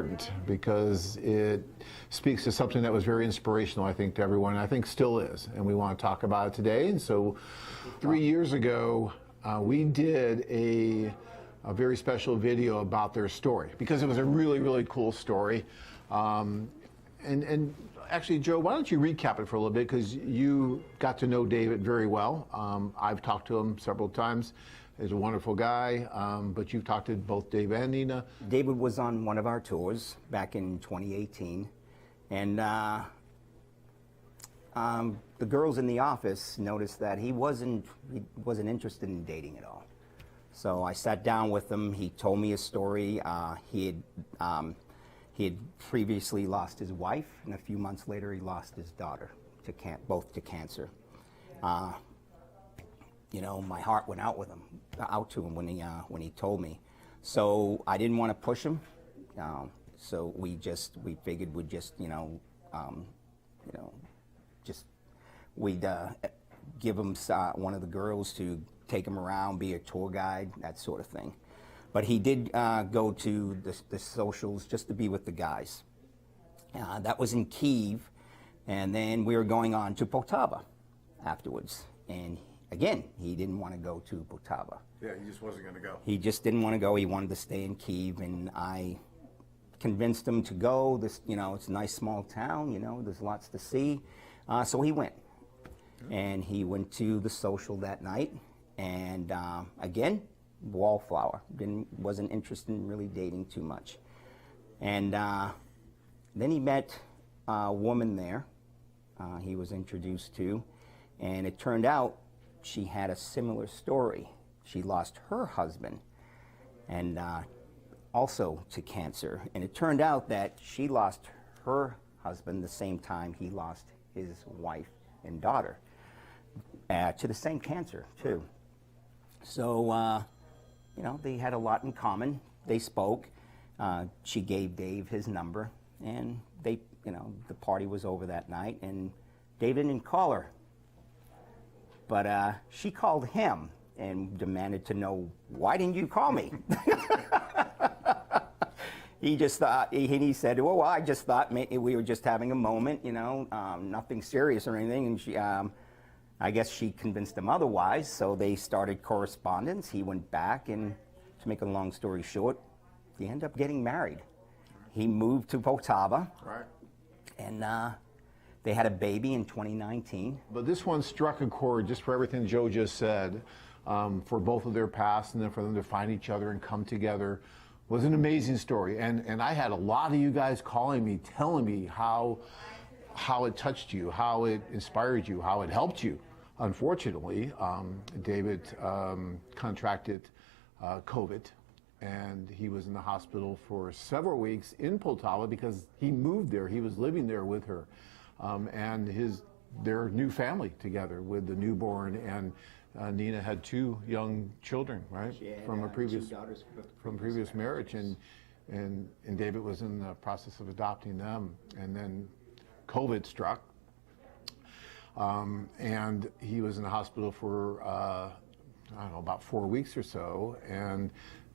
important because it speaks to something that was very inspirational, I think, to everyone, and I think still is, and we want to talk about it today. And so 3 years ago, we did a very special video about their story because it was a really, really cool story. And actually, Joe, why don't you recap it for a little bit, because you got to know David very well. I've talked to him several times. He's a wonderful guy, but you've talked to both Dave and Nina. David was on one of our tours back in 2018, and the girls in the office noticed that he wasn't interested in dating at all. So I sat down with him. He told me his story. He had previously lost his wife, and a few months later he lost his daughter, both to cancer. You know, my heart went out to him when he told me. So I didn't want to push him. So we figured we'd just we'd give him one of the girls to take him around, be a tour guide, that sort of thing. But he did go to the socials just to be with the guys. That was in Kyiv, and then we were going on to Poltava afterwards. And again, he didn't want to go to Poltava. Yeah, he just wasn't going to go. He just didn't want to go. He wanted to stay in Kyiv, and I convinced him to go. It's a nice small town. There's lots to see. So he went, and he went to the social that night, and again, wallflower. Wasn't interested in really dating too much. And then he met a woman there he was introduced to, and it turned out she had a similar story. She lost her husband, and also to cancer. And it turned out that she lost her husband the same time he lost his wife and daughter, to the same cancer too. So they had a lot in common. They spoke. She gave Dave his number, and the party was over that night, and David didn't call her. But she called him and demanded to know, why didn't you call me? He just thought, he said, well, I just thought maybe we were just having a moment, nothing serious or anything. And she, I guess she convinced him otherwise, so they started correspondence. He went back, and to make a long story short, they ended up getting married. He moved to Poltava, right, and they had a baby in 2019. But this one struck a chord just for everything Joe just said, for both of their past, and then for them to find each other and come together was an amazing story. And I had a lot of you guys calling me, telling me how it touched you, how it inspired you, how it helped you. Unfortunately, David contracted COVID, and he was in the hospital for several weeks in Poltava because he moved there. He was living there with her. And their new family together with the newborn, and Nina had 2 young children, right, from a previous marriage, and David was in the process of adopting them, and then COVID struck, and he was in the hospital for I don't know, about 4 weeks or so, and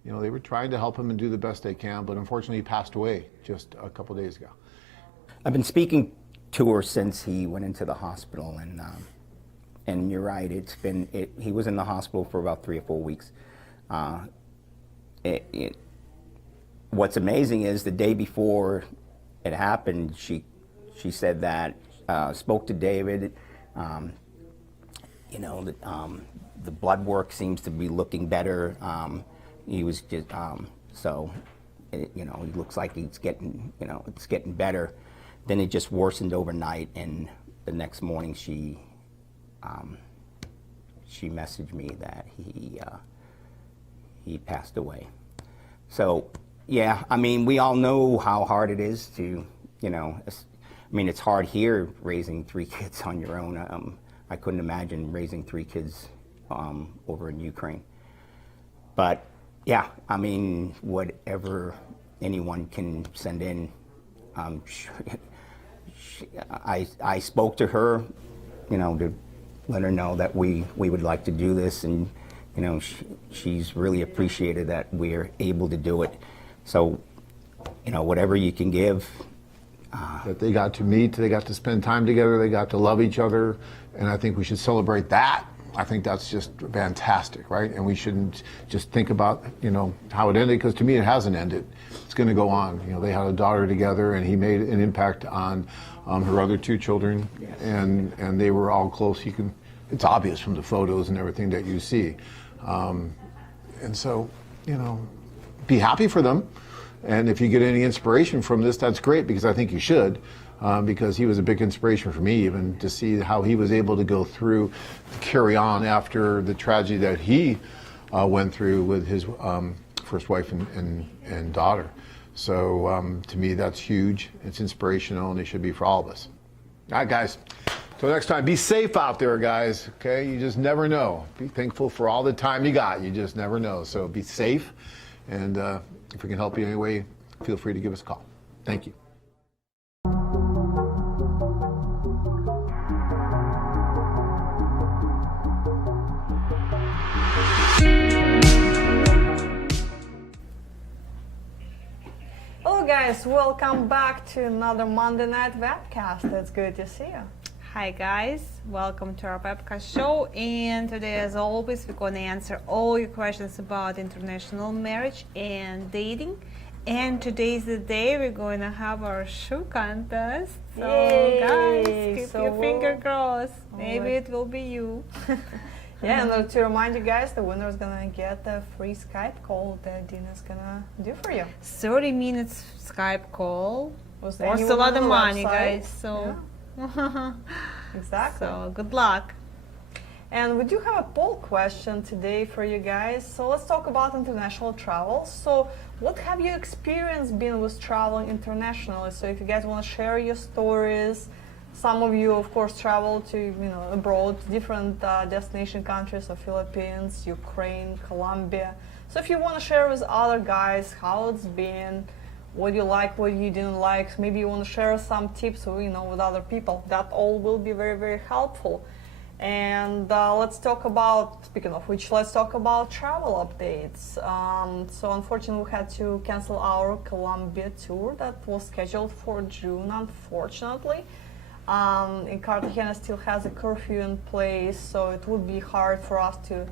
they were trying to help him and do the best they can, but unfortunately he passed away just a couple days ago. I've been speaking to her since he went into the hospital, and you're right. He was in the hospital for about 3 or 4 weeks. What's amazing is the day before it happened, she said that spoke to David. The blood work seems to be looking better. He was just he looks like he's getting it's getting better. Then it just worsened overnight, and the next morning she messaged me that he passed away. So yeah, I mean, we all know how hard it is to, it's hard here raising 3 kids on your own. I couldn't imagine raising 3 kids over in Ukraine. But yeah, I mean, whatever anyone can send in, I spoke to her, to let her know that we would like to do this, and she's really appreciated that we're able to do it. So you know, whatever you can give. That they got to meet, they got to spend time together, they got to love each other, and I think we should celebrate that. I think that's just fantastic, right? And we shouldn't just think about, you know, how it ended, because to me it hasn't ended. It's going to go on. You know, they had a daughter together, and he made an impact on her other two children, and they were all close. It's obvious from the photos and everything that you see, and so, you know, be happy for them. And if you get any inspiration from this, that's great, because I think you should, because he was a big inspiration for me, even to see how he was able to go through, carry on after the tragedy that he went through with his first wife and daughter. So to me, that's huge. It's inspirational, and it should be for all of us. All right, guys. Till next time, be safe out there, guys, okay? You just never know. Be thankful for all the time you got. You just never know. So be safe, and if we can help you in any way, feel free to give us a call. Thank you. Hello guys, welcome back to another Monday night webcast. It's good to see you. Hi guys, welcome to our webcast show, and today as always we're going to answer all your questions about international marriage and dating. And today's the day we're going to have our shoe contest. So Yay! guys, keep So your finger we'll- crossed. Maybe Alright. it will be you. Yeah, and to remind you guys, the winner is gonna get a free Skype call that Dina's gonna do for you. 30 minutes Skype call. Was Costs anyone a lot on of the money, website? guys. So, Exactly. so good luck. And we do have a poll question today for you guys. So let's talk about international travel. So what have your experience been with traveling internationally? So if you guys want to share your stories, some of you, of course, travel to, you know, abroad, different destination countries, so Philippines, Ukraine, Colombia. So if you want to share with other guys how it's been, what you like, what you didn't like, maybe you want to share some tips, you know, with other people, that all will be very, very helpful. And let's talk about, speaking of which, let's talk about travel updates. So unfortunately we had to cancel our Colombia tour that was scheduled for June, unfortunately. In Cartagena still has a curfew in place, so it would be hard for us to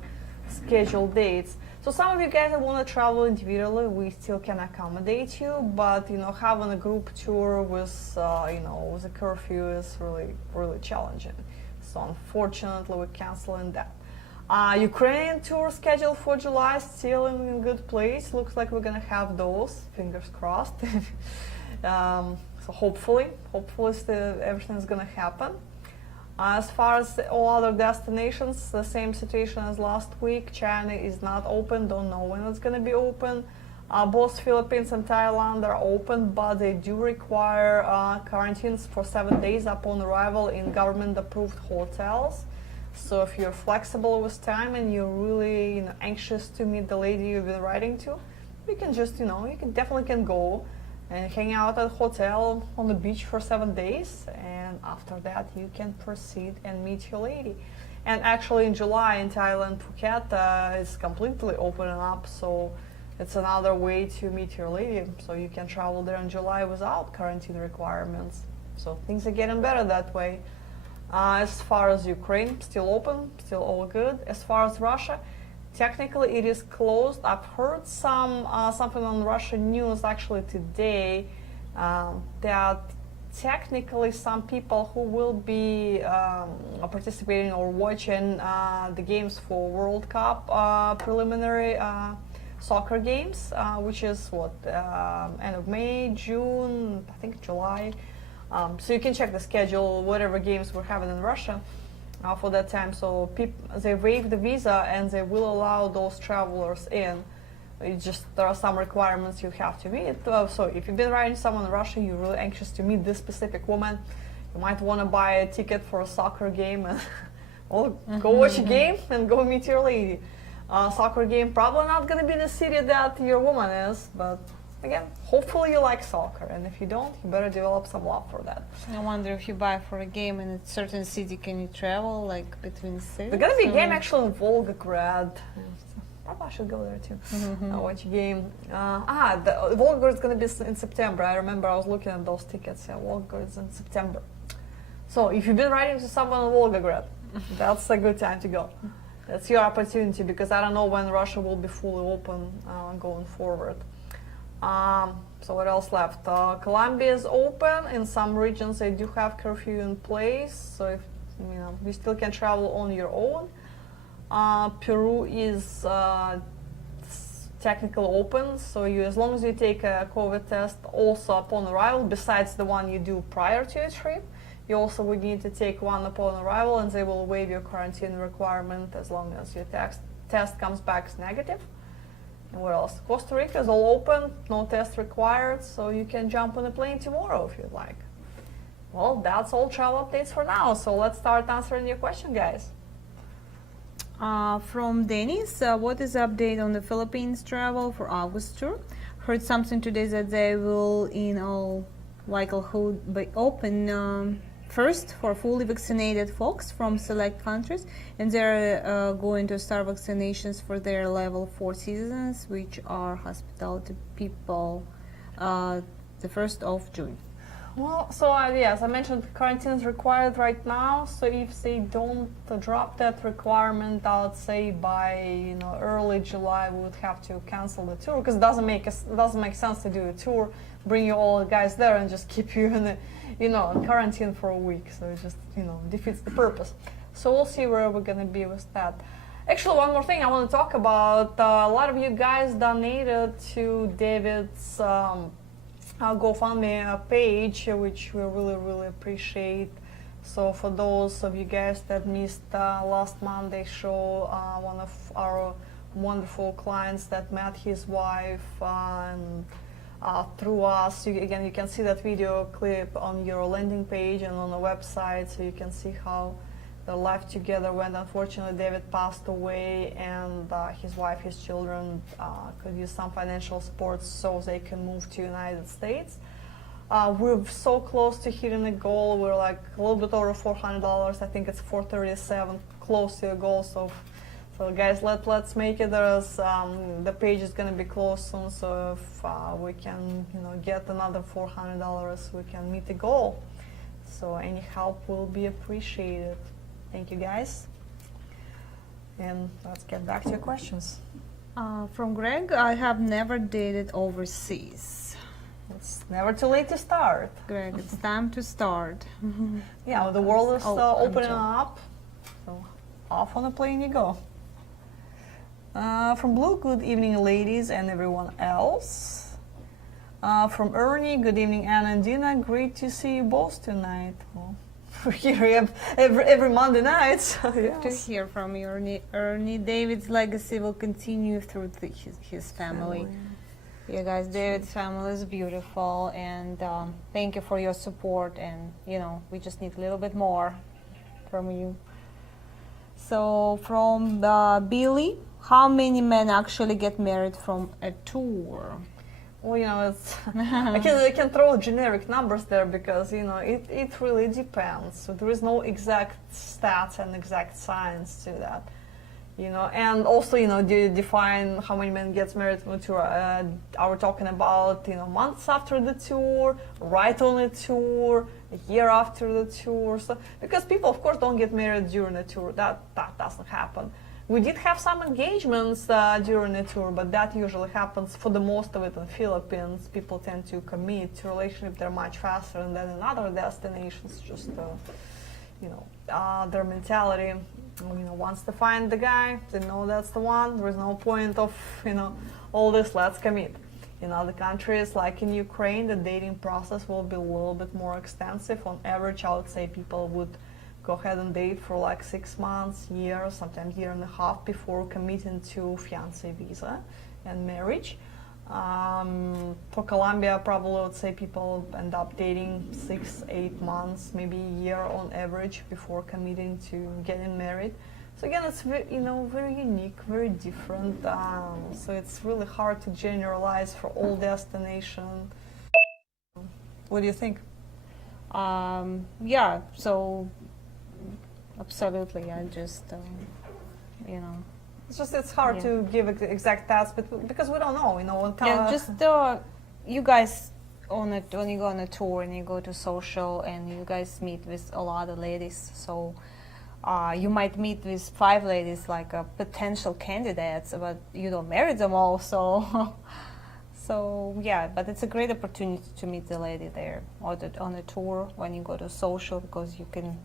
schedule dates. So some of you guys that want to travel individually, we still can accommodate you, but you know, having a group tour with you know, with a curfew is really, really challenging. So unfortunately we're canceling that. Ukrainian tour scheduled for July, still in a good place. Looks like we're gonna have those, fingers crossed. So hopefully everything's gonna happen. As far as all other destinations, the same situation as last week. China is not open, don't know when it's gonna be open. Both Philippines and Thailand are open, but they do require quarantines for 7 days upon arrival in government-approved hotels. So if you're flexible with time and you're really, you know, anxious to meet the lady you've been writing to, you can just, you know, you can definitely go and hang out at a hotel on the beach for 7 days, and after that you can proceed and meet your lady. And actually in July in Thailand, Phuket is completely opening up, so it's another way to meet your lady. So you can travel there in July without quarantine requirements. So things are getting better that way. As far as Ukraine, still open, still all good. As far as Russia, technically it is closed. I've heard something on Russian news actually today that technically some people who will be participating or watching the games for World Cup preliminary soccer games, which is what, end of May, June, I think July. So you can check the schedule, whatever games we're having in Russia for that time. So they waive the visa and they will allow those travelers in. It just, there are some requirements you have to meet. So if you've been writing someone in Russia, you're really anxious to meet this specific woman, you might want to buy a ticket for a soccer game and or go watch a game and go meet your lady. Soccer game probably not going to be in the city that your woman is, but again, hopefully you like soccer, and if you don't, you better develop some love for that. I wonder if you buy for a game in a certain city, can you travel like between cities? There's going to be a game or- actually in Volgograd. Probably I should go there too. Watch a game. The Volgograd's gonna be in September. I remember I was looking at those tickets. Yeah, Volgograd's in September. So if you've been writing to someone in Volgograd, that's a good time to go. That's your opportunity, because I don't know when Russia will be fully open going forward. So what else left? Colombia is open. In some regions they do have curfew in place, so if you still can travel on your own. Peru is technically open, so as long as you take a COVID test also upon arrival, besides the one you do prior to your trip, you also would need to take one upon arrival, and they will waive your quarantine requirement as long as your test comes back as negative. And what else? Costa Rica is all open, no test required, so you can jump on a plane tomorrow if you'd like. Well, that's all travel updates for now, so let's start answering your question, guys. From Dennis, what is the update on the Philippines travel for August tour? Heard something today that they will in all likelihood be open first for fully vaccinated folks from select countries, and they're going to start vaccinations for their level 4 citizens, which are hospitality people, the 1st of June. Well, so yes, I mentioned quarantine is required right now. So if they don't drop that requirement, I would say by early July we would have to cancel the tour, because it doesn't make sense to do a tour, bring you all the guys there, and just keep you in in quarantine for a week. So it just defeats the purpose. So we'll see where we're gonna be with that. Actually, one more thing I want to talk about. A lot of you guys donated to David's GoFundMe page, which we really appreciate. So for those of you guys that missed last Monday show, one of our wonderful clients that met his wife and through us, you can see that video clip on your landing page and on the website, so you can see how their life together went. Unfortunately, David passed away, and his wife, his children could use some financial support so they can move to United States. We're so close to hitting the goal. We're like a little bit over $400. I think it's $437, close to the goal. So guys, let's make it. The page is gonna be closed soon. So if we can get another $400, we can meet the goal. So any help will be appreciated. Thank you, guys. And let's get back to your questions. From Greg, I have never dated overseas. It's never too late to start. Greg, it's time to start. Yeah, the world is opening joking. up. So off on a plane you go. From Blue, good evening, ladies and everyone else. From Ernie, good evening, Anna and Dina. Great to see you both tonight. Well, we're here every Monday night. So Good to yes. hear from you, Ernie. David's legacy will continue through his family. Yeah, guys, David's family is beautiful, and thank you for your support. And we just need a little bit more from you. So from Billy, how many men actually get married from a tour? Well, it's I can throw generic numbers there, because it really depends. So there is no exact stats and exact science to that. And also do you define how many men gets married on a tour? Are we talking about months after the tour, right on the tour, a year after the tour? So because people of course don't get married during the tour, that doesn't happen. We did have some engagements during the tour, but that usually happens for the most of it in Philippines. People tend to commit to relationship there much faster than in other destinations. Just their mentality. Once they find the guy, they know that's the one. There is no point of all this. Let's commit. In other countries, like in Ukraine, the dating process will be a little bit more extensive. On average, I would say people would go ahead and date for like 6 months, year, sometimes year and a half before committing to fiancé visa and marriage. For Colombia, probably I would say people end up dating 6-8 months, maybe a year on average before committing to getting married. So again, it's very unique, very different. So it's really hard to generalize for all destinations. What do you think? Yeah, so absolutely. I just, It's hard Yeah. to give exact stats, but because we don't know, when Yeah, just you guys when you go on a tour and you go to social and you guys meet with a lot of ladies, so you might meet with 5 ladies like potential candidates, but you don't marry them all. So yeah, but it's a great opportunity to meet the lady there or on a tour when you go to social, because you can,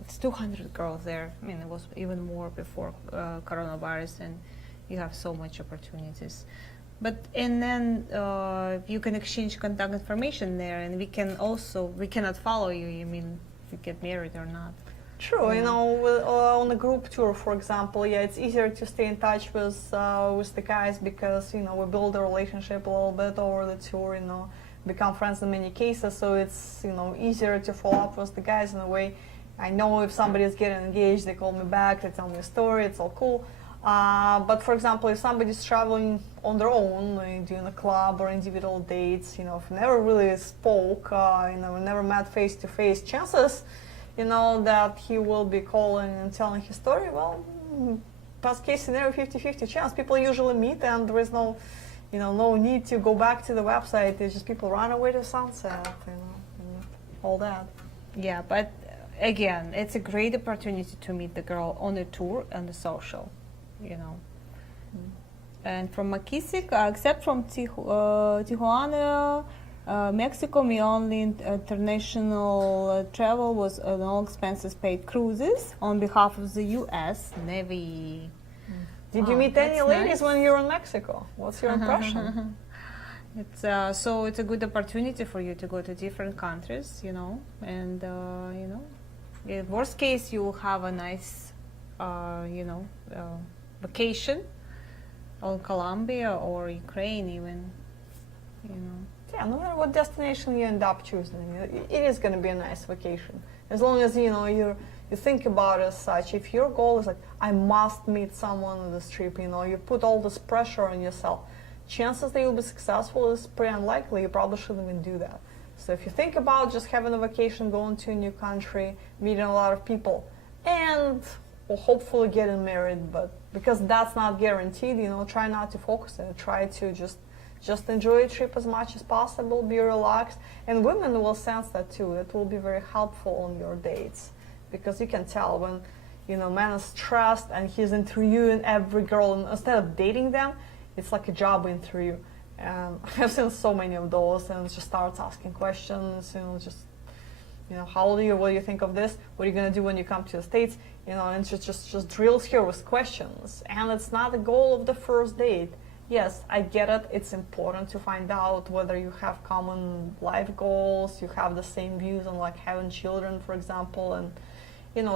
it's 200 girls there. I mean, it was even more before coronavirus, and you have so much opportunities. And then you can exchange contact information there, and we cannot follow you. You mean if you get married or not? True, on a group tour, for example, it's easier to stay in touch with the guys because we build a relationship a little bit over the tour, become friends in many cases. So it's easier to follow up with the guys in a way. I know if somebody is getting engaged, they call me back, they tell me a story, it's all cool. But for example, if somebody's traveling on their own, doing a club or individual dates, if never really spoke, never met face to face, chances that he will be calling and telling his story, well, best case scenario, 50-50 chance. People usually meet and there is no need to go back to the website. It's just people run away to sunset, and all that. Yeah, but again, it's a great opportunity to meet the girl on the tour and the social, And from McKissick, except from Tijuana, Mexico, my only international travel was all expenses paid cruises on behalf of the U.S. Navy. Did you meet any ladies when you were in Mexico? What's your impression? It's so it's a good opportunity for you to go to different countries, and in worst case you will have a nice, vacation on Colombia or Ukraine even, Yeah, no matter what destination you end up choosing, it is going to be a nice vacation. As long as you think about it as such. If your goal is like, I must meet someone on this trip, you put all this pressure on yourself, chances that you'll be successful is pretty unlikely. You probably shouldn't even do that. So if you think about just having a vacation, going to a new country, meeting a lot of people, and hopefully getting married, but because that's not guaranteed, try not to focus on it. Try to just enjoy a trip as much as possible, be relaxed, and women will sense that too. It will be very helpful on your dates, because you can tell when, man is stressed and he's interviewing every girl, and instead of dating them, it's like a job interview. And I've seen so many of those, and just starts asking questions, how old are you? What do you think of this? What are you gonna do when you come to the States? And just drills here with questions. And it's not the goal of the first date. Yes, I get it. It's important to find out whether you have common life goals, you have the same views on like having children, for example, and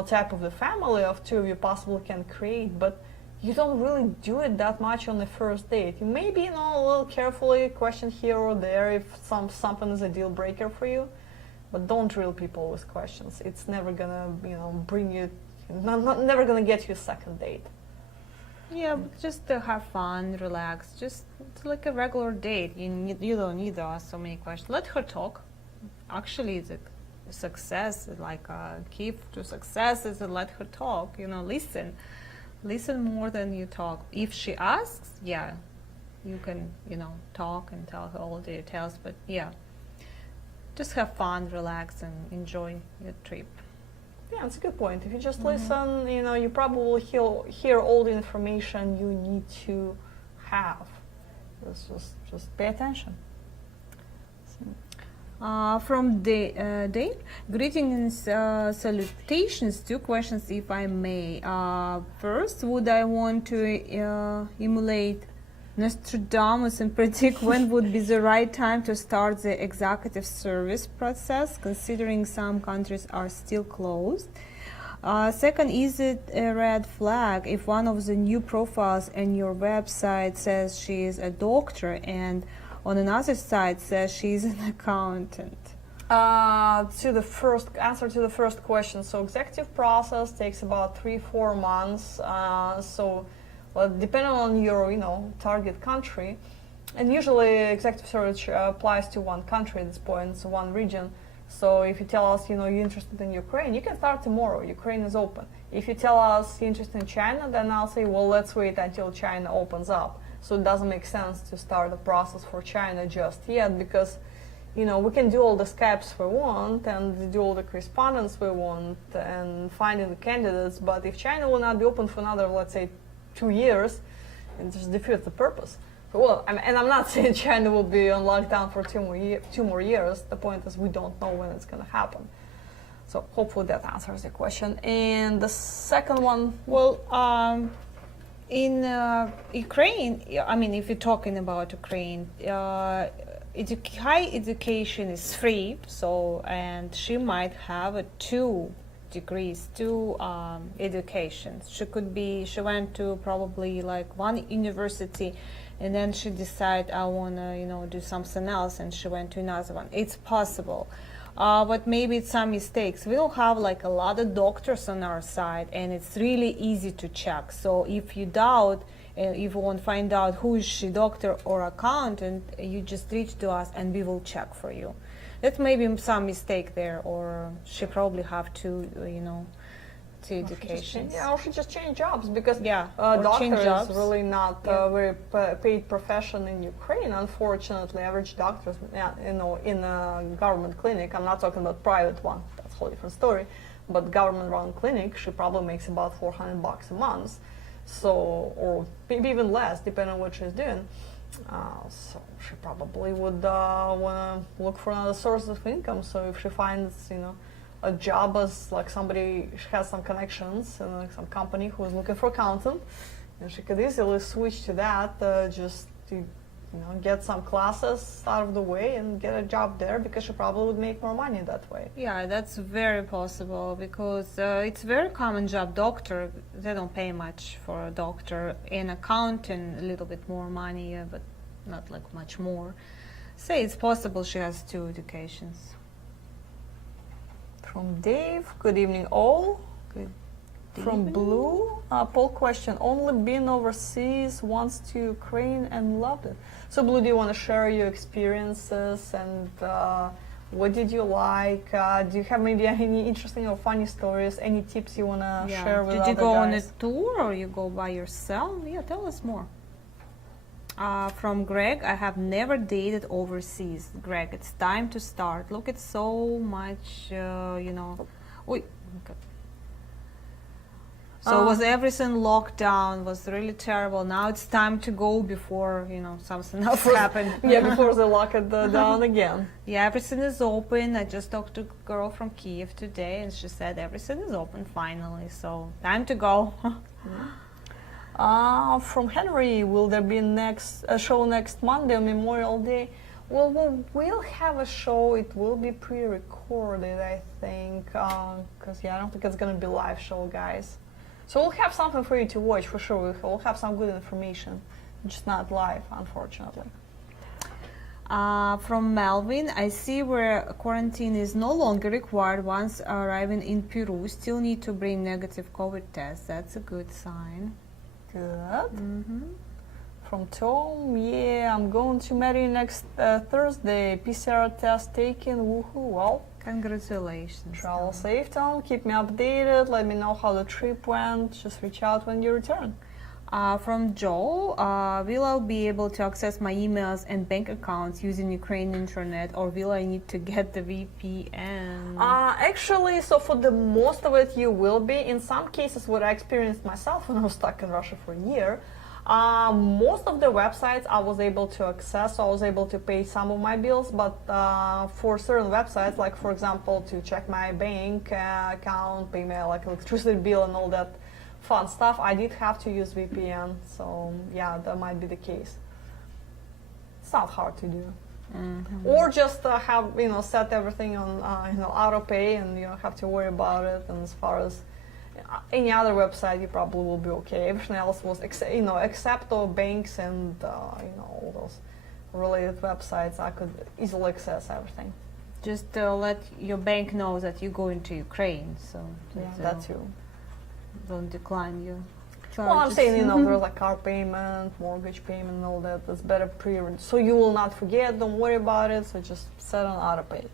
type of the family of two of you possibly can create. But you don't really do it that much on the first date. You maybe a little carefully question here or there if something is a deal breaker for you, but don't drill people with questions. It's never gonna bring you, never gonna get you a second date. Yeah, but just to have fun, relax. Just it's like a regular date. You don't need to ask so many questions. Let her talk. Actually, the success, like key to success, is to let her talk. Listen more than you talk. If she asks, yeah, you can talk and tell her all the details. But yeah, just have fun, relax, and enjoy your trip. Yeah, that's a good point. If you just listen, you probably will hear all the information you need to have. Just pay attention. From Dave, greetings, salutations. 2 questions, if I may. First, would I want to emulate Nostradamus and predict when would be the right time to start the executive service process, considering some countries are still closed? Second, is it a red flag if one of the new profiles on your website says she is a doctor and on another side says she is an accountant? To the first answer to the first question, so executive process takes about 3-4 months. Well, depending on your, target country, and usually executive search applies to one country at this point, so one region. So if you tell us, you're interested in Ukraine, you can start tomorrow. Ukraine is open. If you tell us you're interested in China, then I'll say, well, let's wait until China opens up. So it doesn't make sense to start the process for China just yet, because we can do all the Skypes we want and do all the correspondence we want and finding the candidates, but if China will not be open for another, let's say, 2 years, it just defeats the purpose. Well, and I'm not saying China will be on lockdown for 2 more years. The point is we don't know when it's going to happen. So hopefully that answers your question. And the second one, Well, in Ukraine, if you're talking about Ukraine, high education is free. So, and she might have 2 degrees, 2 educations. She went to probably like one university, and then she decided I want to do something else, and she went to another one. It's possible. But maybe it's some mistakes. We don't have like a lot of doctors on our side, and it's really easy to check. So if you doubt, if you want to find out who is she, doctor or accountant, you just reach to us and we will check for you. That may be some mistake there, or she probably have two educations. Or she just change jobs, because or change doctor jobs. is really not a very paid profession in Ukraine. Unfortunately, average doctors, in a government clinic, I'm not talking about private one, that's a whole different story, but government-run clinic, she probably makes about $400 a month, so, or maybe even less, depending on what she's doing. So she probably would want to look for another source of income. So if she finds, a job as like somebody, she has some connections in like some company who is looking for accountant, and she could easily switch to that, just to get some classes out of the way and get a job there, because she probably would make more money that way. Yeah, that's very possible, because it's very common job. Doctor, they don't pay much for a doctor. In accounting, a little bit more money, but not like much more. Say it's possible she has 2 educations. From Dave, good evening all. Good. From Blue, poll question, only been overseas once to Ukraine and loved it. So Blue, do you want to share your experiences, and what did you like? Do you have maybe any interesting or funny stories, any tips you want to share with other guys? Did you go on a tour, or you go by yourself? Yeah, tell us more. From Greg, I have never dated overseas. Greg, it's time to start. Look at so much, Oy, okay. So was everything locked down? Was really terrible. Now it's time to go before something else happened. Before they lock it down again. Yeah, everything is open. I just talked to a girl from Kyiv today, and she said everything is open finally. So time to go. From Henry, will there be a show next Monday on Memorial Day? Well, we'll have a show. It will be pre-recorded, I think, because I don't think it's going to be a live show, guys. So we'll have something for you to watch, for sure. We'll have some good information, just not live, unfortunately. From Melvin, I see where quarantine is no longer required once arriving in Peru. Still need to bring negative COVID test. That's a good sign. Good. From Tom, I'm going to Mary next Thursday. PCR test taken. Woohoo! Well, Congratulations. travel safe, Tom. Keep me updated. Let me know how the trip went. Just reach out when you return. From Joe, will I be able to access my emails and bank accounts using Ukrainian internet, or will I need to get the VPN? Actually, so for the most of it, you will be. In some cases, what I experienced myself when I was stuck in Russia for a year, most of the websites I was able to access, so I was able to pay some of my bills, but for certain websites, like for example, to check my bank account, pay my electricity bill and all that fun stuff, I did have to use VPN. So yeah, that might be the case. It's not hard to do. Or just have set everything on auto pay, and you don't have to worry about it. And as far as any other website, you probably will be okay. Everything else was except all banks and all those related websites, I could easily access everything. Just let your bank know that you're going to Ukraine, so That too. Don't decline your charges. Well, I'm saying, there's like car payment, mortgage payment, and all that. It's better so you will not forget. Don't worry about it. So just set on auto pay.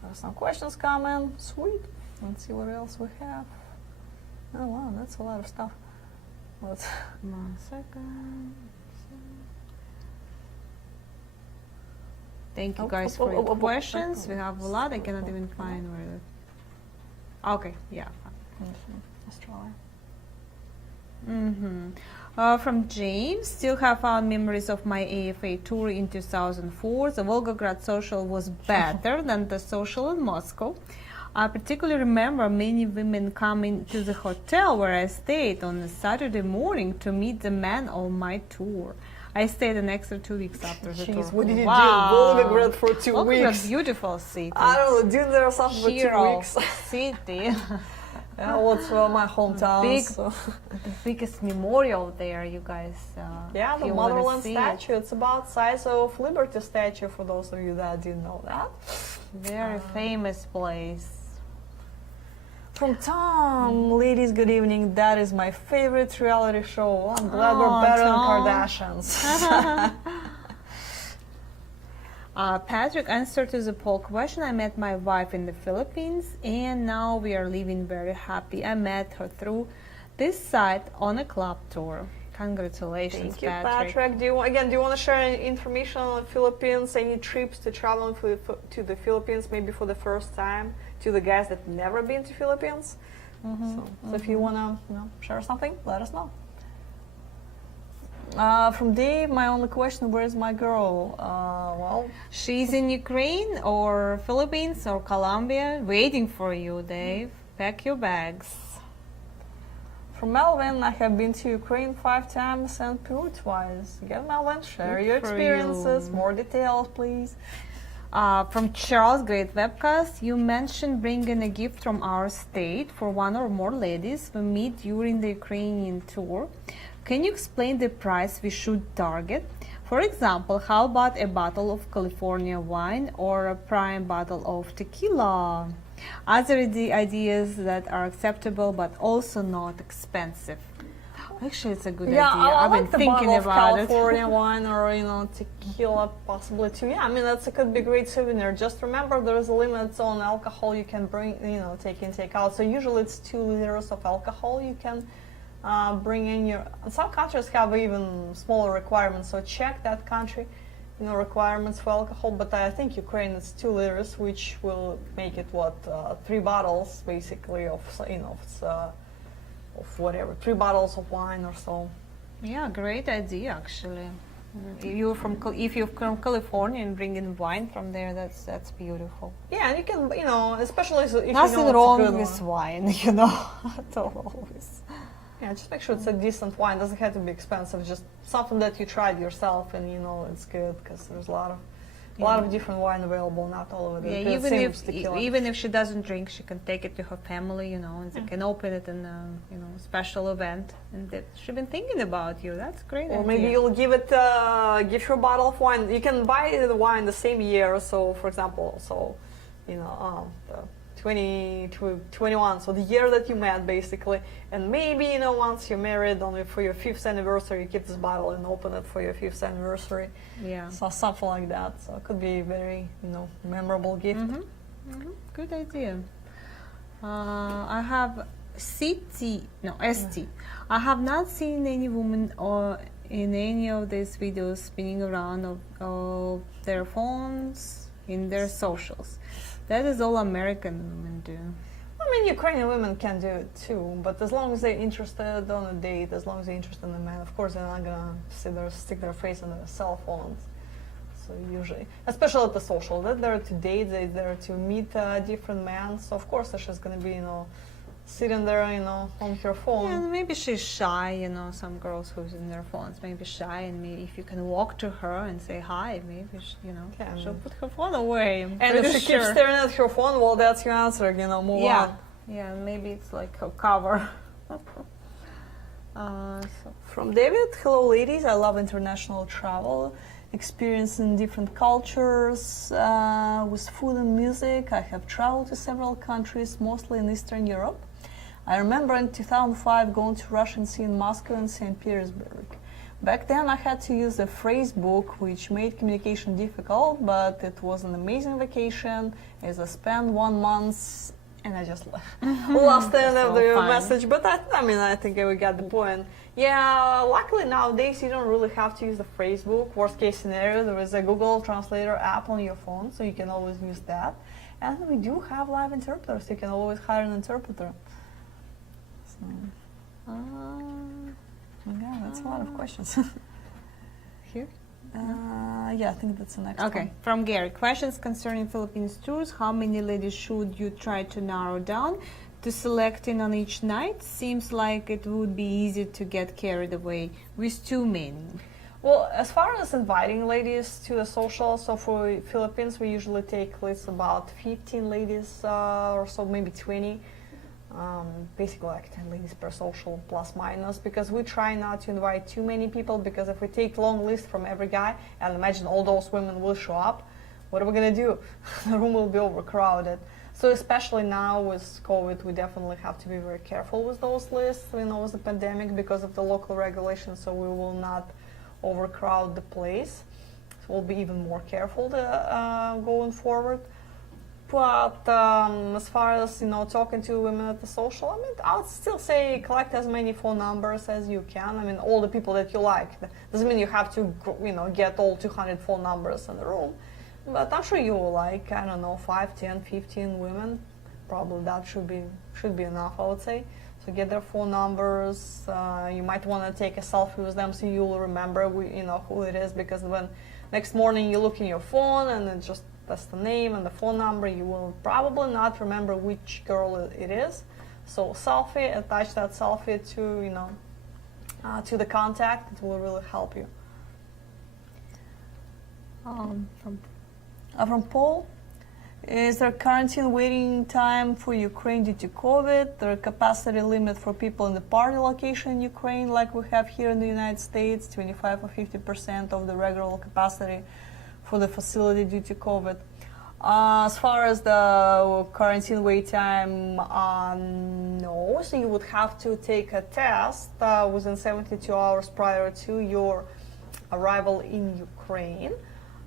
There are some questions coming. Sweet. Let's see what else we have. Oh wow, that's a lot of stuff. Let's 1 second. Thank you guys for your questions. We have a lot. I cannot even find where it. Okay, yeah. Australia. From James, still have fond memories of my AFA tour in 2004. The Volgograd social was better than the social in Moscow. I particularly remember many women coming to the hotel where I stayed on a Saturday morning to meet the man on my tour. I stayed an extra 2 weeks after the tour. Jeez, what did you Wow. do? Volgograd for 2 Volgograd, weeks. beautiful city. I don't know, did there something for 2 Hero weeks? city. Yeah, what's my hometown? Big, so. the biggest memorial there, you guys. Yeah, if the you wanna motherland see statue. It's about size of Liberty statue for those of you that didn't know that. Very famous place. From Tom, ladies, good evening. That is my favorite reality show. I'm glad we're better Tom. than Kardashians. Patrick, answer to the poll question. I met my wife in the Philippines and now we are living very happy. I met her through this site on a club tour. Congratulations, Thank you, Patrick. Do you want to share any information on the Philippines? Any trips to travel to the Philippines, maybe for the first time, to the guys that never been to Philippines? So if you want to share something, let us know. From Dave, my only question: where is my girl? Well, she's in Ukraine or Philippines or Colombia, waiting for you, Dave. Pack your bags. from Melvin, I have been to Ukraine 5 times and Peru twice. Again, Melvin, share Good your for experiences. you. More details, please. From Charles, great webcast. You mentioned bringing a gift from our state for one or more ladies we meet during the Ukrainian tour. Can you explain the price we should target? For example, how about a bottle of California wine or a prime bottle of tequila? Other ideas that are acceptable but also not expensive. Actually, it's a good idea. I I've like been the thinking bottle of about it. California wine or tequila possibly too. Yeah, I mean could be a great souvenir. Just remember there is a limit on alcohol you can bring, take in, take out. So usually it's 2 liters of alcohol you can bring in your. Some countries have even smaller requirements, so check that country, requirements for alcohol. But I think Ukraine is 2 liters, which will make it 3 bottles basically of of whatever, 3 bottles of wine or so. Yeah, great idea actually. If you're from California and bring in wine from there, that's beautiful. Yeah, and you can, especially if Nothing you know wrong it's a good with one. wine, at all. Always. Yeah, just make sure it's a decent wine. Doesn't have to be expensive. Just something that you tried yourself and it's good, because there's a lot of different wine available. Not all of it. Yeah, is good. Same with tequila. even if she doesn't drink, she can take it to her family, and they can open it in a special event. And that she's been thinking about you. That's great. Or idea. maybe you'll give her a bottle of wine. You can buy the wine the same year. So, for example, the 20 to 21, so the year that you met, basically. And maybe, once you're married, only for your 5th anniversary, you keep this bottle and open it for your 5th anniversary. Yeah. So something like that. So it could be a very, memorable gift. Good idea. I have ST. I have not seen any woman or in any of these videos spinning around of their phones in their socials. That is all American women do. I mean, Ukrainian women can do it too, but as long as they're interested on a date, as long as they're interested in a man, of course they're not gonna stick their face in their cell phones. So usually, especially at the social, they're there to date, they're there to meet different men. So of course she's gonna be, sitting there, on her phone. Yeah, maybe she's shy, some girls who's in their phones, maybe shy, and maybe if you can walk to her and say hi, maybe she'll put her phone away. And if she keeps staring at her phone, well, that's your answer, move on. Yeah, maybe it's like her cover. From David, hello ladies, I love international travel, experiencing different cultures with food and music. I have traveled to several countries, mostly in Eastern Europe. I remember in 2005 going to Russian Sea in Moscow and St. Petersburg. Back then I had to use the phrase book, which made communication difficult, but it was an amazing vacation as I spent 1 month and I just lost the end of the fun. message. But I mean, I think we got the point. Yeah, luckily nowadays you don't really have to use the phrase book. Worst case scenario, there is a Google Translator app on your phone, so you can always use that. And we do have live interpreters. You can always hire an interpreter. So, yeah, that's a lot of questions. Here? Yeah, I think that's the next Okay, one. from Gary. Questions concerning Philippines tours. How many ladies should you try to narrow down to selecting on each night? Seems like it would be easy to get carried away with too many. Well, as far as inviting ladies to the social, so for Philippines, we usually take at least about 15 ladies or so, maybe 20. Basically like 10 ladies per social, plus minus, because we try not to invite too many people, because if we take long list from every guy, and imagine all those women will show up, what are we going to do? The room will be overcrowded. So especially now with COVID, we definitely have to be very careful with those lists, with the pandemic, because of the local regulations, so we will not overcrowd the place. So we'll be even more careful going forward. But as far as talking to women at the social, I mean, I would still say collect as many phone numbers as you can. I mean, all the people that you like. Doesn't mean you have to get all 200 phone numbers in the room, but I'm sure you will like, I don't know, 5, 10, 15 women. Probably that should be enough, I would say. So get their phone numbers. You might want to take a selfie with them so you'll remember who it is, because when next morning you look in your phone and it just that's the name and the phone number, you will probably not remember which girl it is. So selfie, attach that selfie to the contact. It will really help you. From Paul, is there quarantine waiting time for Ukraine due to COVID? There a capacity limit for people in the party location in Ukraine, like we have here in the United States, 25 or 50% of the regular capacity for the facility due to COVID. As far as the quarantine wait time, no. So you would have to take a test within 72 hours prior to your arrival in Ukraine.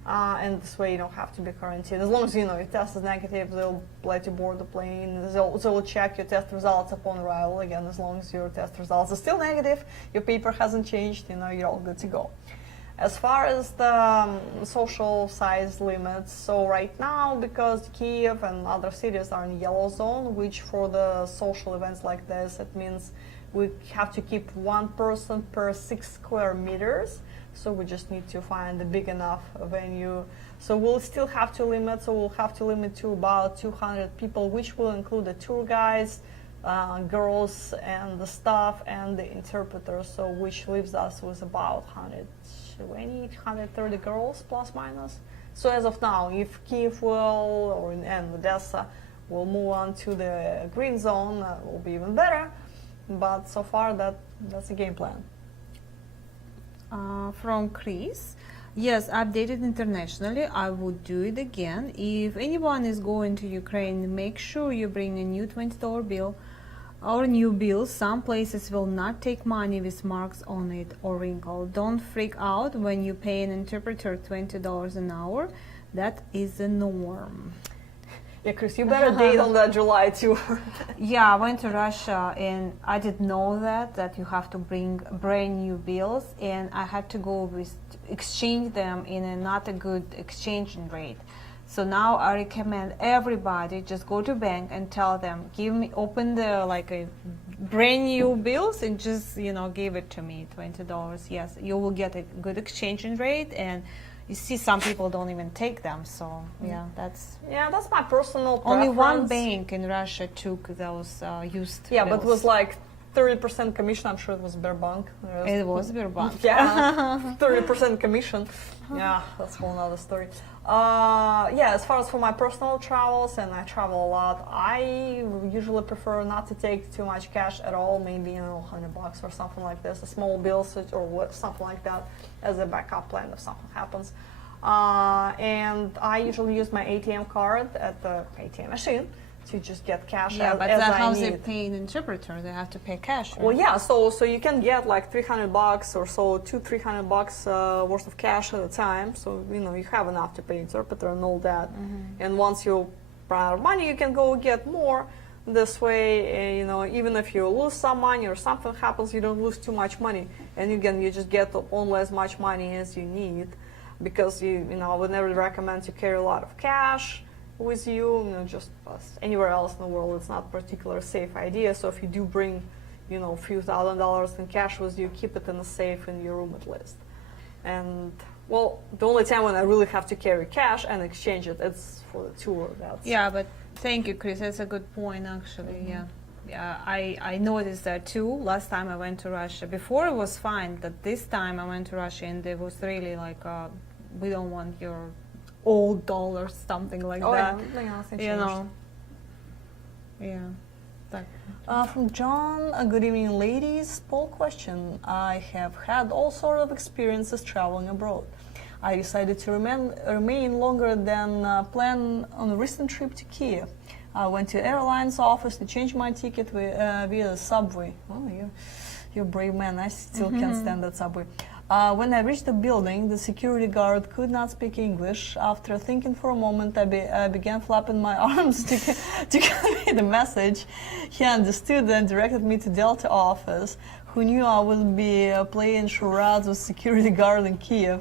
And this way you don't have to be quarantined. As long as your test is negative, they'll let you board the plane. They'll check your test results upon arrival. Again, as long as your test results are still negative, your paper hasn't changed, you're all good to go. As far as the social size limits, so right now, because Kyiv and other cities are in yellow zone, which for the social events like this, it means we have to keep one person per 6 square meters. So we just need to find a big enough venue. So we'll still have to limit, to about 200 people, which will include the tour guides, girls and the staff and the interpreter, so which leaves us with about 120, 130 girls plus minus. So as of now, if Kyiv and Odessa will move on to the green zone, will be even better. But so far that's the game plan. From Chris. Yes, updated internationally. I would do it again. If anyone is going to Ukraine, make sure you bring a new $20 bill or new bill. Some places will not take money with marks on it or wrinkled. Don't freak out when you pay an interpreter $20 an hour. That is the norm. Yeah, Chris, you better date on that July tour. Yeah, I went to Russia and I didn't know that you have to bring brand new bills, and I had to go exchange them in a not a good exchange rate. So now I recommend everybody just go to bank and tell them, open the a brand new bills and just give it to me, $20. Yes, you will get a good exchange rate, and you see some people don't even take them. So that's my personal preference. Only one bank in Russia took those used bills. But it was like 30% commission. I'm sure it was Sberbank. It was Sberbank. Yeah, 30% commission. Yeah, that's a whole nother story. As far as for my personal travels, and I travel a lot, I usually prefer not to take too much cash at all. Maybe $100 or something like this, a small bill or something like that as a backup plan if something happens. And I usually use my ATM card at the ATM machine. to just get cash Yeah, but as that's I how need. they pay an interpreter. They have to pay cash. Right? Well, yeah, so you can get like $300 or so, $300 worth of cash at a time. So you have enough to pay interpreter and all that. And once you run out of money, you can go get more. This way, even if you lose some money or something happens, you don't lose too much money, and you just get only as much money as you need, because I would never recommend to carry a lot of cash with you. Just anywhere else in the world, it's not a particularly safe idea. So if you do bring, a few $1,000s in cash with you, keep it in a safe in your room at least. And well, the only time when I really have to carry cash and exchange it, it's for the tour. Yeah, but thank you, Chris. That's a good point, actually. Yeah, I noticed that too. Last time I went to Russia, before it was fine, but this time I went to Russia and it was really like, we don't want your old dollars, something like that. Yeah. Yeah. From John, good evening, ladies. Poll question. I have had all sort of experiences traveling abroad. I decided to remain longer than planned on a recent trip to Kyiv. I went to airline's office to change my ticket via the subway. Oh, you're a brave man. I still can't stand that subway. When I reached the building, the security guard could not speak English. After thinking for a moment, I began flapping my arms to convey the message. He understood and directed me to Delta office, who knew I would be playing charades with security guard in Kyiv.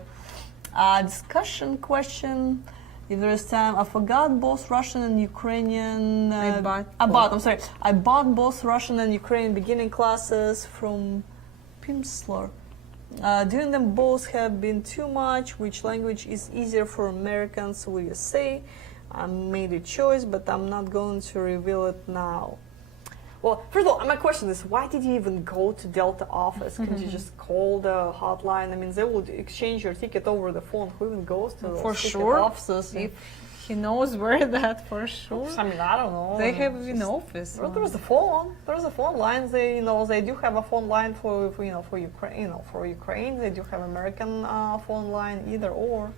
Discussion question. If there is time, I forgot both Russian and Ukrainian. I bought both Russian and Ukrainian beginning classes from Pimsleur. Doing them both have been too much. Which language is easier for Americans, will you say? I made a choice, but I'm not going to reveal it now. Well, first of all, my question is, why did you even go to Delta office? Couldn't you just call the hotline? I mean, they would exchange your ticket over the phone. Who even goes to those ticket offices? If he knows where that, for sure. I mean, I don't know. They have an office. There's a phone. There's a phone line. They do have a phone line for Ukraine. For Ukraine, they do have American phone line, either or.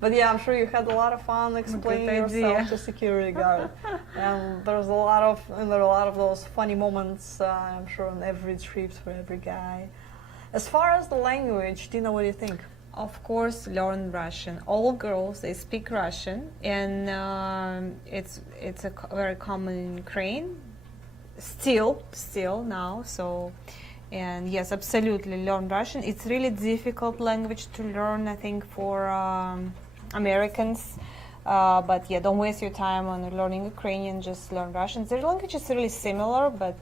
But yeah, I'm sure you had a lot of fun explaining yourself to security guard. And there's a lot of those funny moments, I'm sure, on every trip for every guy. As far as the language, Dina, what do you think? Of course, learn Russian. All girls, they speak Russian, and it's very common in Ukraine. Still now. So, and yes, absolutely learn Russian. It's really difficult language to learn, I think, for Americans. But yeah, don't waste your time on learning Ukrainian. Just learn Russian. Their language is really similar, but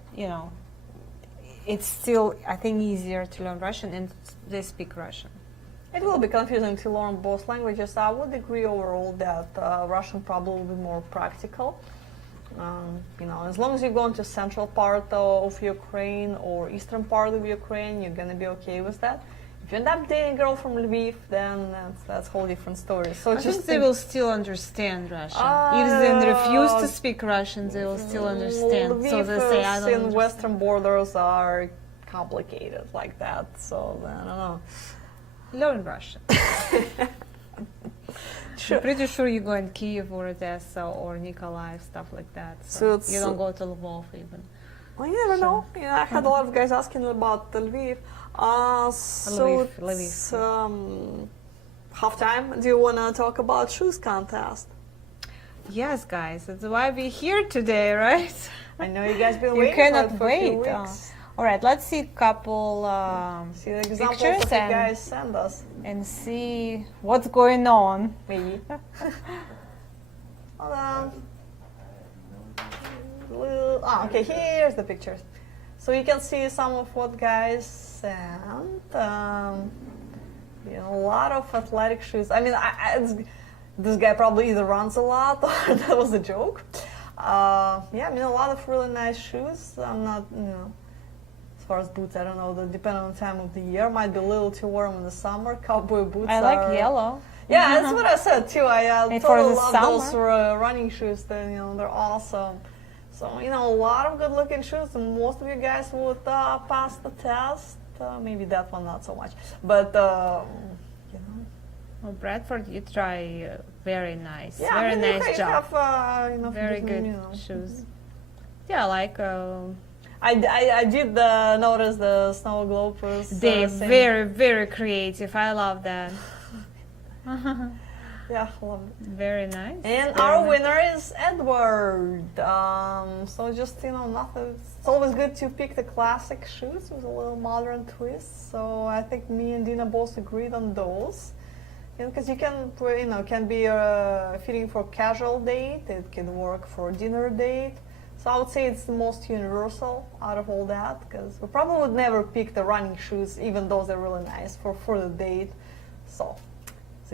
it's still, I think, easier to learn Russian, and they speak Russian. It will be confusing to learn both languages. I would agree overall that Russian probably will be more practical. As long as you go into central part of Ukraine or eastern part of Ukraine, you're gonna be okay with that. If you end up dating a girl from Lviv, then that's a whole different story. So I think they will still understand Russian. If they refuse to speak Russian, they will still understand. Lviv So they say, I don't in understand. western borders are complicated like that. So I don't know. Learn Russian. I'm pretty sure you go in Kyiv or Odessa or Nikolaev, stuff like that. So you don't go to Lvov even. Well, you never know. I had a lot of guys asking about Lviv. Lviv. It's half time. Do you want to talk about shoes contest? Yes, guys, that's why we're here today, right? I know you guys been You waiting cannot for a few wait. weeks. All right, let's see a couple See the examples pictures that you guys send us. and see what's going on. Maybe. Hold on. Okay, here's the pictures. So you can see some of what guys sent. A lot of athletic shoes. I mean, this guy probably either runs a lot or that was a joke. A lot of really nice shoes. I'm not, as far as boots, I don't know. Depending on the time of the year, might be a little too warm in the summer. Cowboy boots. I like yellow. Yeah, that's what I said too. I And totally for the love summer. those running shoes. They're awesome. So a lot of good-looking shoes, and most of you guys would pass the test. Maybe that one not so much, but Oh, Bradford, you try very nice, Yeah, very I mean, nice you job, have very good shoes. Yeah, like I did notice the snow globe was they're same. very creative. I love that. Yeah, love it. Very nice. And very our nice. winner is Edward. So just nothing. It's always good to pick the classic shoes with a little modern twist. So I think me and Dina both agreed on those. Because you can, can be fitting for casual date. It can work for dinner date. So I would say it's the most universal out of all that. Because we probably would never pick the running shoes, even though they're really nice for the date. So.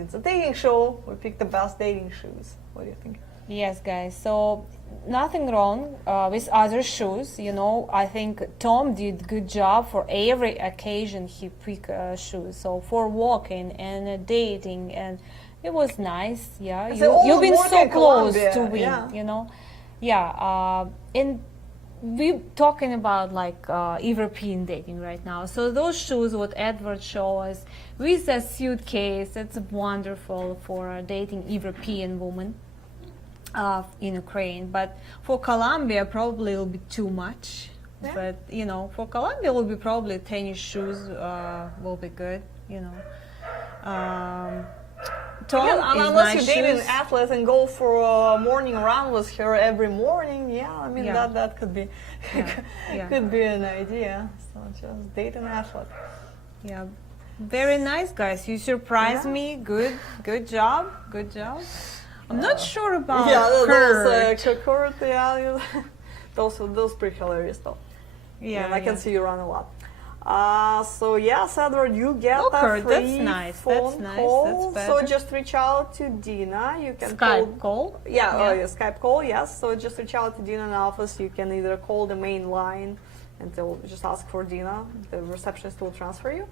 It's a dating show. We pick the best dating shoes. What do you think? Yes, guys. So nothing wrong with other shoes. I think Tom did good job for every occasion he picked shoes. So for walking and dating, and it was nice. Yeah, you've been so close to win. Yeah. And we're talking about like European dating right now. So those shoes, what Edward showed us, with a suitcase, it's wonderful for dating European woman in Ukraine. But for Colombia, probably it'll be too much. Yeah. But for Colombia, will be probably tennis shoes will be good. Tom is unless nice you date an shoes. athlete and go for a morning run with her every morning, that could be could be an idea. So just date an athlete. Yeah, very nice, guys. You surprised me. Good job. I'm not sure about Kurt. Those pretty hilarious though. Yeah, I can see you run a lot. So yes, Edward, you get Oh, a Kurt, free that's nice. phone That's call. nice. That's So better. just reach out to Dina. You can Skype call. Yeah, Skype call. Yes. So just reach out to Dina in the office. You can either call the main line and they'll just ask for Dina. The receptionist will transfer you,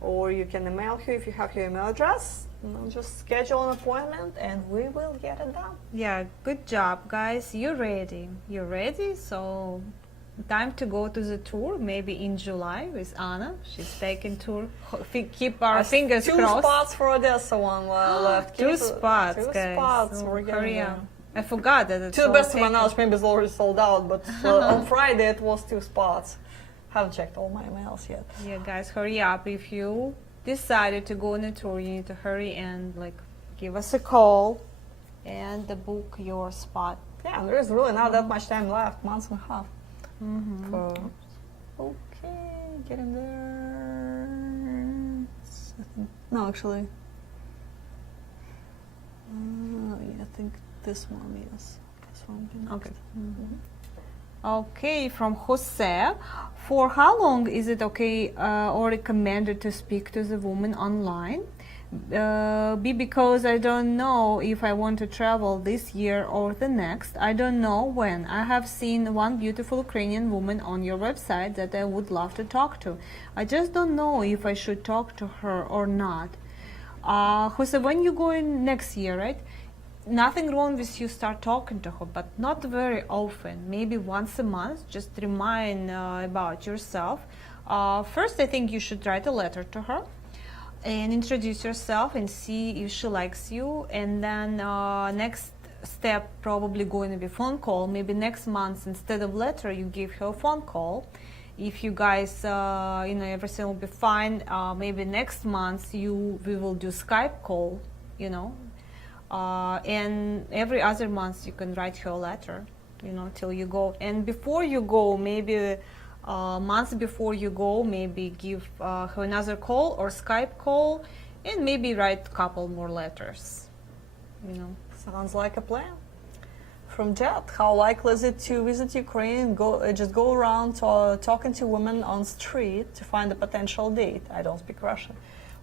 or you can email her if you have her email address. Just schedule an appointment and we will get it done. Yeah, good job, guys. You're ready. So time to go to the tour, maybe in July with Anna. She's taking tour. Keep our fingers Two crossed. spots for Odessa one left. Two spots, Two guys. spots. Oh, We're getting hurry there. up. I forgot that it's To the all best of my taken. knowledge, maybe it's already sold out, but on Friday it was 2 spots. Haven't checked all my emails yet. Yeah, guys, hurry up. If you decided to go on a tour, you need to hurry and give us a call and book your spot. Yeah, there is really not that much time left, month and a half. Okay, getting there. No, actually. I think this one, yes. This one. Okay. Okay, from Jose. For how long is it okay or recommended to speak to the woman online? B, because I don't know if I want to travel this year or the next. I don't know when. I have seen one beautiful Ukrainian woman on your website that I would love to talk to. I just don't know if I should talk to her or not. Jose, when you go in next year, right? Nothing wrong with you start talking to her, but not very often. Maybe once a month. Just remind about yourself. First, I think you should write a letter to her and introduce yourself and see if she likes you. And then next step probably going to be phone call. Maybe next month instead of letter, you give her a phone call. If you guys, everything will be fine. Maybe next month we will do Skype call. And every other month you can write her a letter. Till you go. And before you go, maybe. Months before you go, maybe give her another call or Skype call, and maybe write a couple more letters. Sounds like a plan. From Jet, how likely is it to visit Ukraine and just go around talking to women on street to find a potential date? I don't speak Russian.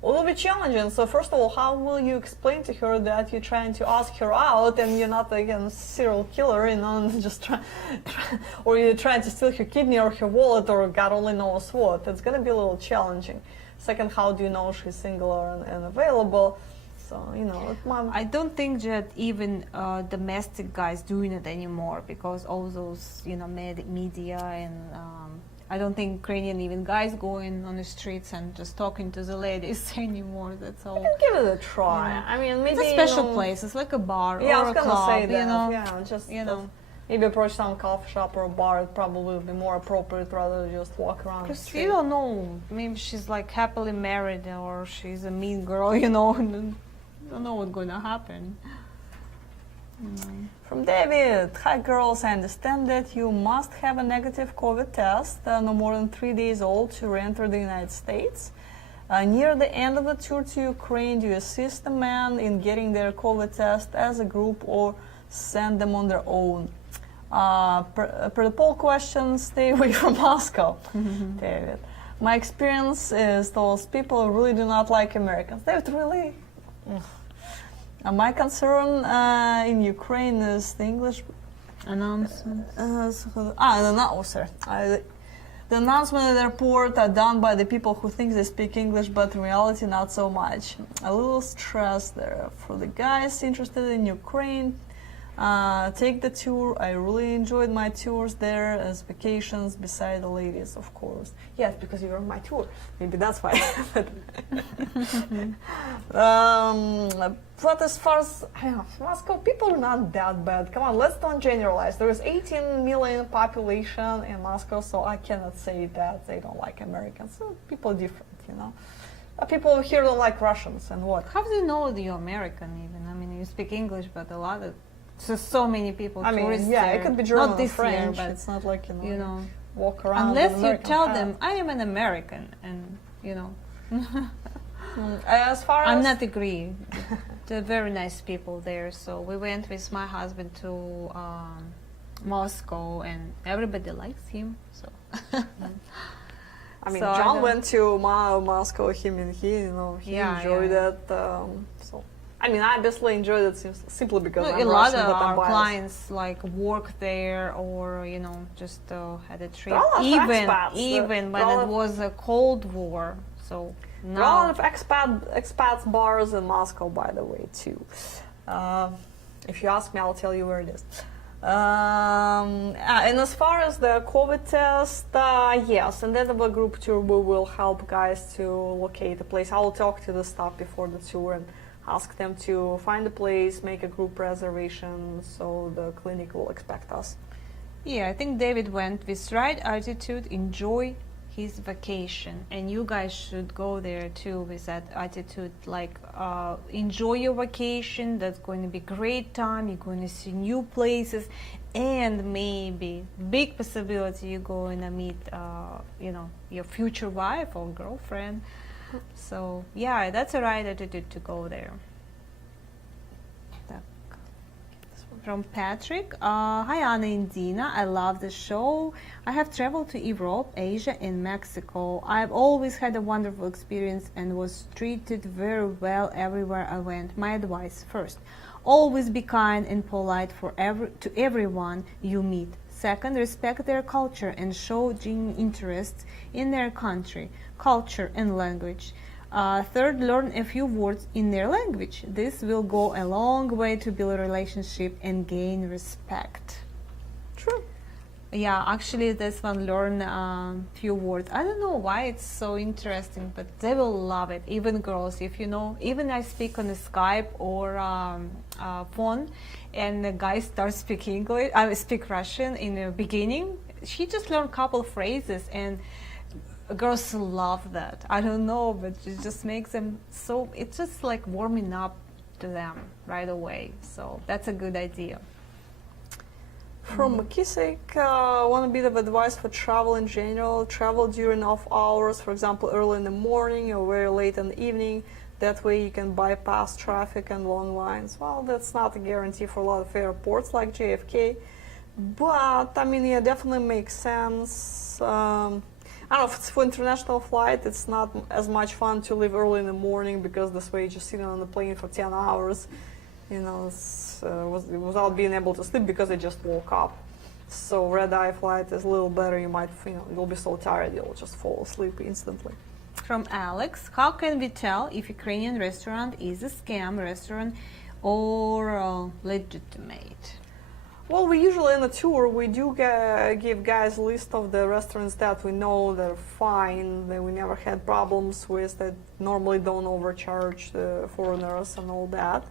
Well, it'll be challenging. So first of all, how will you explain to her that you're trying to ask her out and you're not a serial killer, and just or you're trying to steal her kidney or her wallet or God only knows what? It's going to be a little challenging. Second, how do you know she's single and available? So, I don't think that even domestic guys doing it anymore, because all those, media and I don't think Ukrainian even guys going on the streets and just talking to the ladies anymore. That's all. You can give it a try. I mean, maybe It's a special place. It's like a bar Yeah, I or was a gonna club. say that. You know. Yeah, just you know. maybe approach some coffee shop or a bar. It probably would be more appropriate rather than just walk around the Because street. you don't know. Maybe she's like happily married or she's a mean girl. You know. And you don't know what's gonna happen. From David, hi girls, I understand that you must have a negative COVID test, no more than 3 days old, to re-enter the United States. Near the end of the tour to Ukraine, do you assist the men in getting their COVID test as a group or send them on their own? Per the poll question, stay away from Moscow, David. My experience is those people really do not like Americans. David, really? My concern in Ukraine is the English Announcement. The announcement at the airport are done by the people who think they speak English, but in reality not so much. A little stress there. For the guys interested in Ukraine, take the tour. I really enjoyed my tours there as vacations beside the ladies, of course. Yes, because you were on my tour. Maybe that's why. But as far as Moscow, people are not that bad. Come on, let's don't generalize. There is 18 million population in Moscow, so I cannot say that they don't like Americans. So people are different, you know. People here don't like Russians and what? How do you know that you're American even? I mean, you speak English, but a lot of so many people. I mean, tourists yeah, there. it could be German Not or this French. year, but It's not like, you know, walk around. unless with you American tell hat. them I am an American, and you know, As far as I'm not agree. They're very nice people there. So we went with my husband to Moscow, and everybody likes him. So I mean, So I John don't- went to Moscow. He Yeah, enjoyed yeah. it. So I mean, I obviously enjoyed it simply because a I'm lot Russian, of but I'm our biased. clients like work there, or you know, just had a trip. There are a lot of Even expats. even when There are it was a Cold War. So There are a lot now of expats bars in Moscow, by the way, too. If you ask me, I'll tell you where it is. And as far as the COVID test, yes, and then the group tour we will help guys to locate a place. I will talk to the staff before the tour and ask them to find a place, make a group reservation, so the clinic will expect us. yeah, I think David went with right attitude, enjoy his vacation, and you guys should go there too with that attitude, like enjoy your vacation. That's going to be great time. You're going to see new places, and maybe big possibility you're going to meet you know, your future wife or girlfriend. So yeah, that's a right attitude to go there. From Patrick, hi Anna and Dina, I love the show. I have traveled to Europe, Asia and Mexico. I've always had a wonderful experience and was treated very well everywhere I went. My advice: first, always be kind and polite to everyone you meet. Second, respect their culture and show genuine interest in their country, culture and language. Third, learn a few words in their language. This will go a long way to build a relationship and gain respect. True. Yeah, actually, this one learn few words. I don't know why it's so interesting, but they will love it. Even girls, if you know, even I speak on the Skype or phone, and the guy starts speaking English. I speak Russian in the beginning. She just learned a couple phrases, and girls love that. I don't know, but it just makes them so. It's just like warming up to them right away. So that's a good idea. From McKissick, one bit of advice for travel in general: travel during off hours, for example, early in the morning or very late in the evening. That way you can bypass traffic and long lines. Well, that's not a guarantee for a lot of airports like JFK, but I mean, yeah, definitely makes sense. I don't know if it's for international flight, it's not as much fun to leave early in the morning because this way you're just sitting on the plane for 10 hours, you know, without being able to sleep because I just woke up. So red-eye flight is a little better. You might, you'll be so tired you'll just fall asleep instantly. From Alex, how can we tell if Ukrainian restaurant is a scam restaurant or legitimate? Well, we usually in a tour we do give guys a list of the restaurants that we know they're fine, that we never had problems with, that normally don't overcharge the foreigners and all that.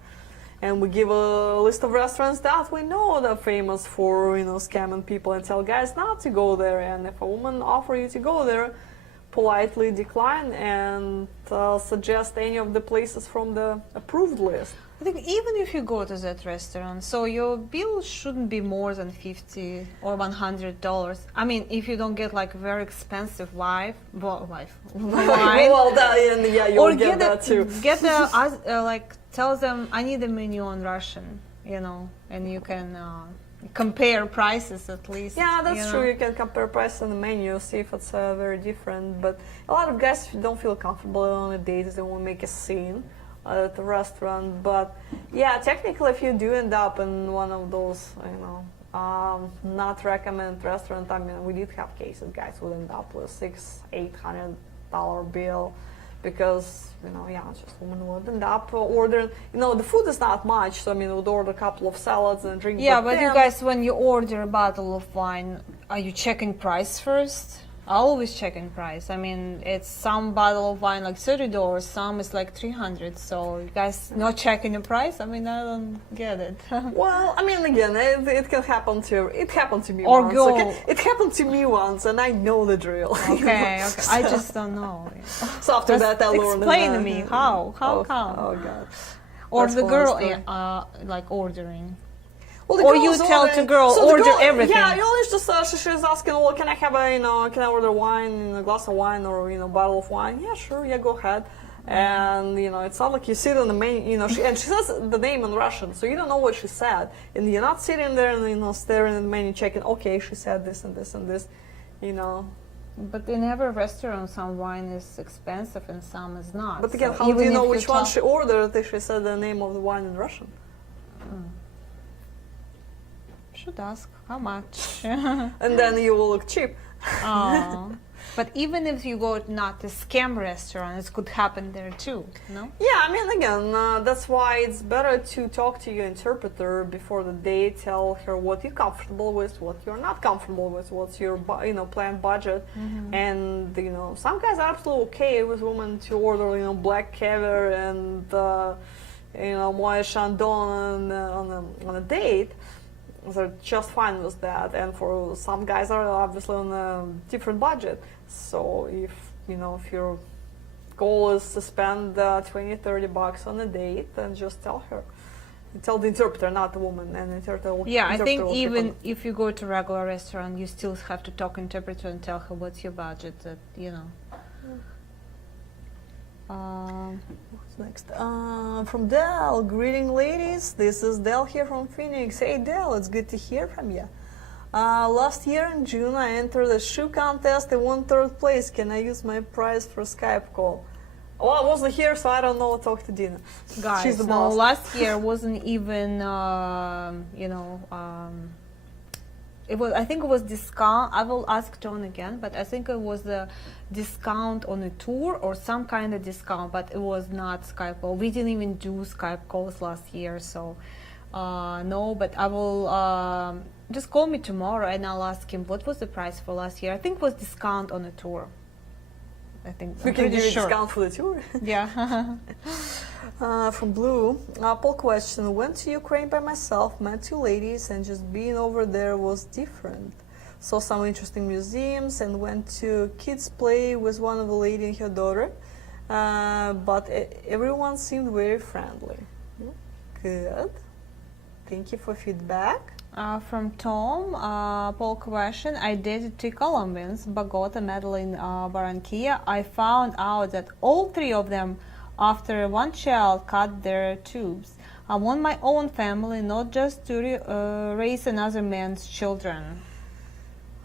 And we give a list of restaurants that we know they're famous for, scamming people, and tell guys not to go there. And if a woman offers you to go there, politely decline and suggest any of the places from the approved list. I think even if you go to that restaurant, so your bill shouldn't be more than $50 or $100. I mean, if you don't get like very expensive wine, Well, yeah, you'll get that too. Get the like tell them I need a menu on Russian, and you can compare prices at least. Yeah, that's true. You can compare price on the menu, see if it's very different. But a lot of guys don't feel comfortable on a date; they won't make a scene at the restaurant. But yeah, technically, if you do end up in one of those, not recommend restaurant. I mean, we did have cases guys would end up with $600-800 bill because just women would end up ordering. The food is not much, so I mean, we'd order a couple of salads and drink. Yeah, but you guys, when you order a bottle of wine, are you checking price first? I always check in price. I mean, it's some bottle of wine like $30, some is like $300. So you guys not checking the price? I mean, I don't get it. Well, I mean, again, it can happen to. It happened to me Or once. go. Okay? It happened to me once, and I know the drill. Okay. I just don't know. So after Just that, I learned. explain to me how come? Oh God. Or That's the one girl story. like ordering. Well, the Or girl's you tell ordering- the girl, so the order girl- everything. Yeah, you always just she's asking, well, can I have can I order wine, a glass of wine, or bottle of wine? Yeah, sure, yeah, go ahead. And it's not like you sit on the menu, and she says the name in Russian, so you don't know what she said, and you're not sitting there and staring at the menu, checking. Okay, she said this and this and this, But in every restaurant, some wine is expensive and some is not. But again, So how do even you know if which one tell- she ordered if she said the name of the wine in Russian? Should ask how much. And then you will look cheap. Oh. But even if you go not to scam restaurant, it could happen there too, no? Yeah, I mean, again, that's why it's better to talk to your interpreter before the date. Tell her what you're comfortable with, what you're not comfortable with, what's your planned budget, and some guys are absolutely okay with women to order black caviar and Moët Chandon on a date. They're just fine with that, and for some guys are obviously on a different budget. So if your goal is to spend $20-30 on a date, then just tell her. Tell the interpreter, not the woman, and interpreter will. Yeah, I interpreter think will keep even on. if you go to regular restaurant, you still have to talk interpreter and tell her what's your budget. What's next? From Del, greeting ladies. This is Del here from Phoenix. Hey Del, it's good to hear from you. Last year in June, I entered a shoe contest and won 3rd place. Can I use my prize for Skype call? Well, I wasn't here, so I don't know. Talk to Dina. Guys, She's the no, boss. last year wasn't even, it was. I think it was discount. I will ask John again, but I think it was a discount on a tour or some kind of discount, but it was not Skype call. We didn't even do Skype calls last year, so no. But I will just call me tomorrow and I'll ask him what was the price for last year. I think it was discount on a tour. I think We I'm can pretty give you a sure. discount for the tour. Yeah. From Blue, Apple question. Went to Ukraine by myself, met 2 ladies, and just being over there was different. Saw some interesting museums and went to kids play with one of the lady and her daughter. But everyone seemed very friendly. Good. Thank you for feedback. From Tom, Paul question. I dated 2 Colombians, Bogota, Medellin, Barranquilla. I found out that all 3 of them, after 1 child, cut their tubes. I want my own family, not just to raise another man's children.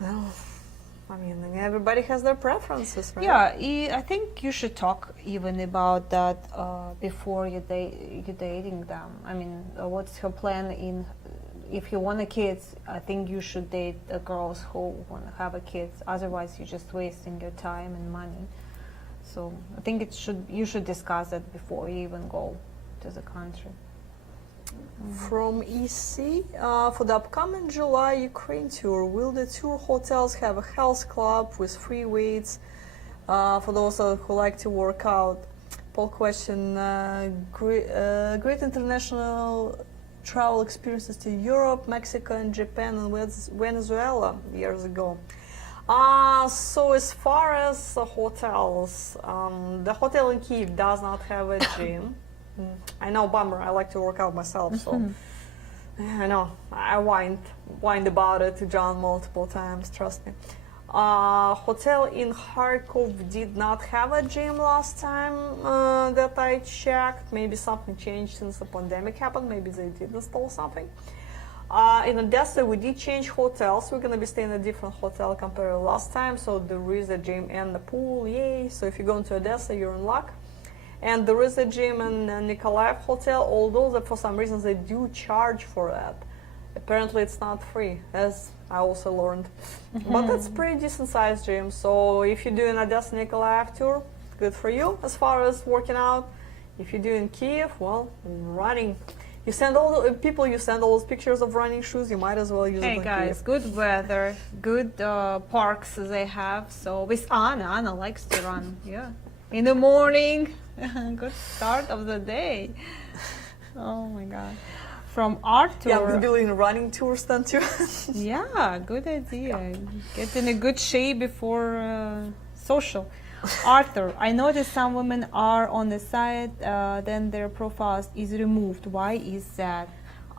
Well, I mean, everybody has their preferences, right? Yeah, I think you should talk even about that before you dating them. I mean, what's her plan in? If you want a kid, I think you should date the girls who want to have a kid. Otherwise, you're just wasting your time and money. So I think you should discuss it before you even go to the country. From EC, for the upcoming July Ukraine tour, will the tour hotels have a health club with free weights for those who like to work out? Paul question, great international travel experiences to Europe, Mexico, and Japan and Venezuela years ago. So as far as the hotels, the hotel in Kyiv does not have a gym. I know, bummer. I like to work out myself, so I know. I whined about it to John multiple times. Trust me. Hotel in Kharkov did not have a gym last time that I checked. Maybe something changed since the pandemic happened. Maybe they did install something. In Odessa, we did change hotels. We're gonna be staying in a different hotel compared to last time. So there is a gym and a pool. Yay! So if you go into Odessa, you're in luck. And there is a gym in Nikolaev hotel, although that for some reasons they do charge for that. Apparently it's not free, as I also learned. But it's pretty decent sized gym. So if you're doing Odessa Nikolaev tour, good for you as far as working out. If you're doing Kyiv, well, running. You send all the people, you send all those pictures of running shoes, you might as well use Hey it in guys, Kyiv. good weather, good parks they have. So with Anna likes to run, yeah. In the morning, good start of the day. Oh my God. From Arthur. Yeah, we're doing running tours then too. Yeah, good idea. Get in a good shape before social. Arthur, I noticed some women are on the site, then their profiles is removed. Why is that?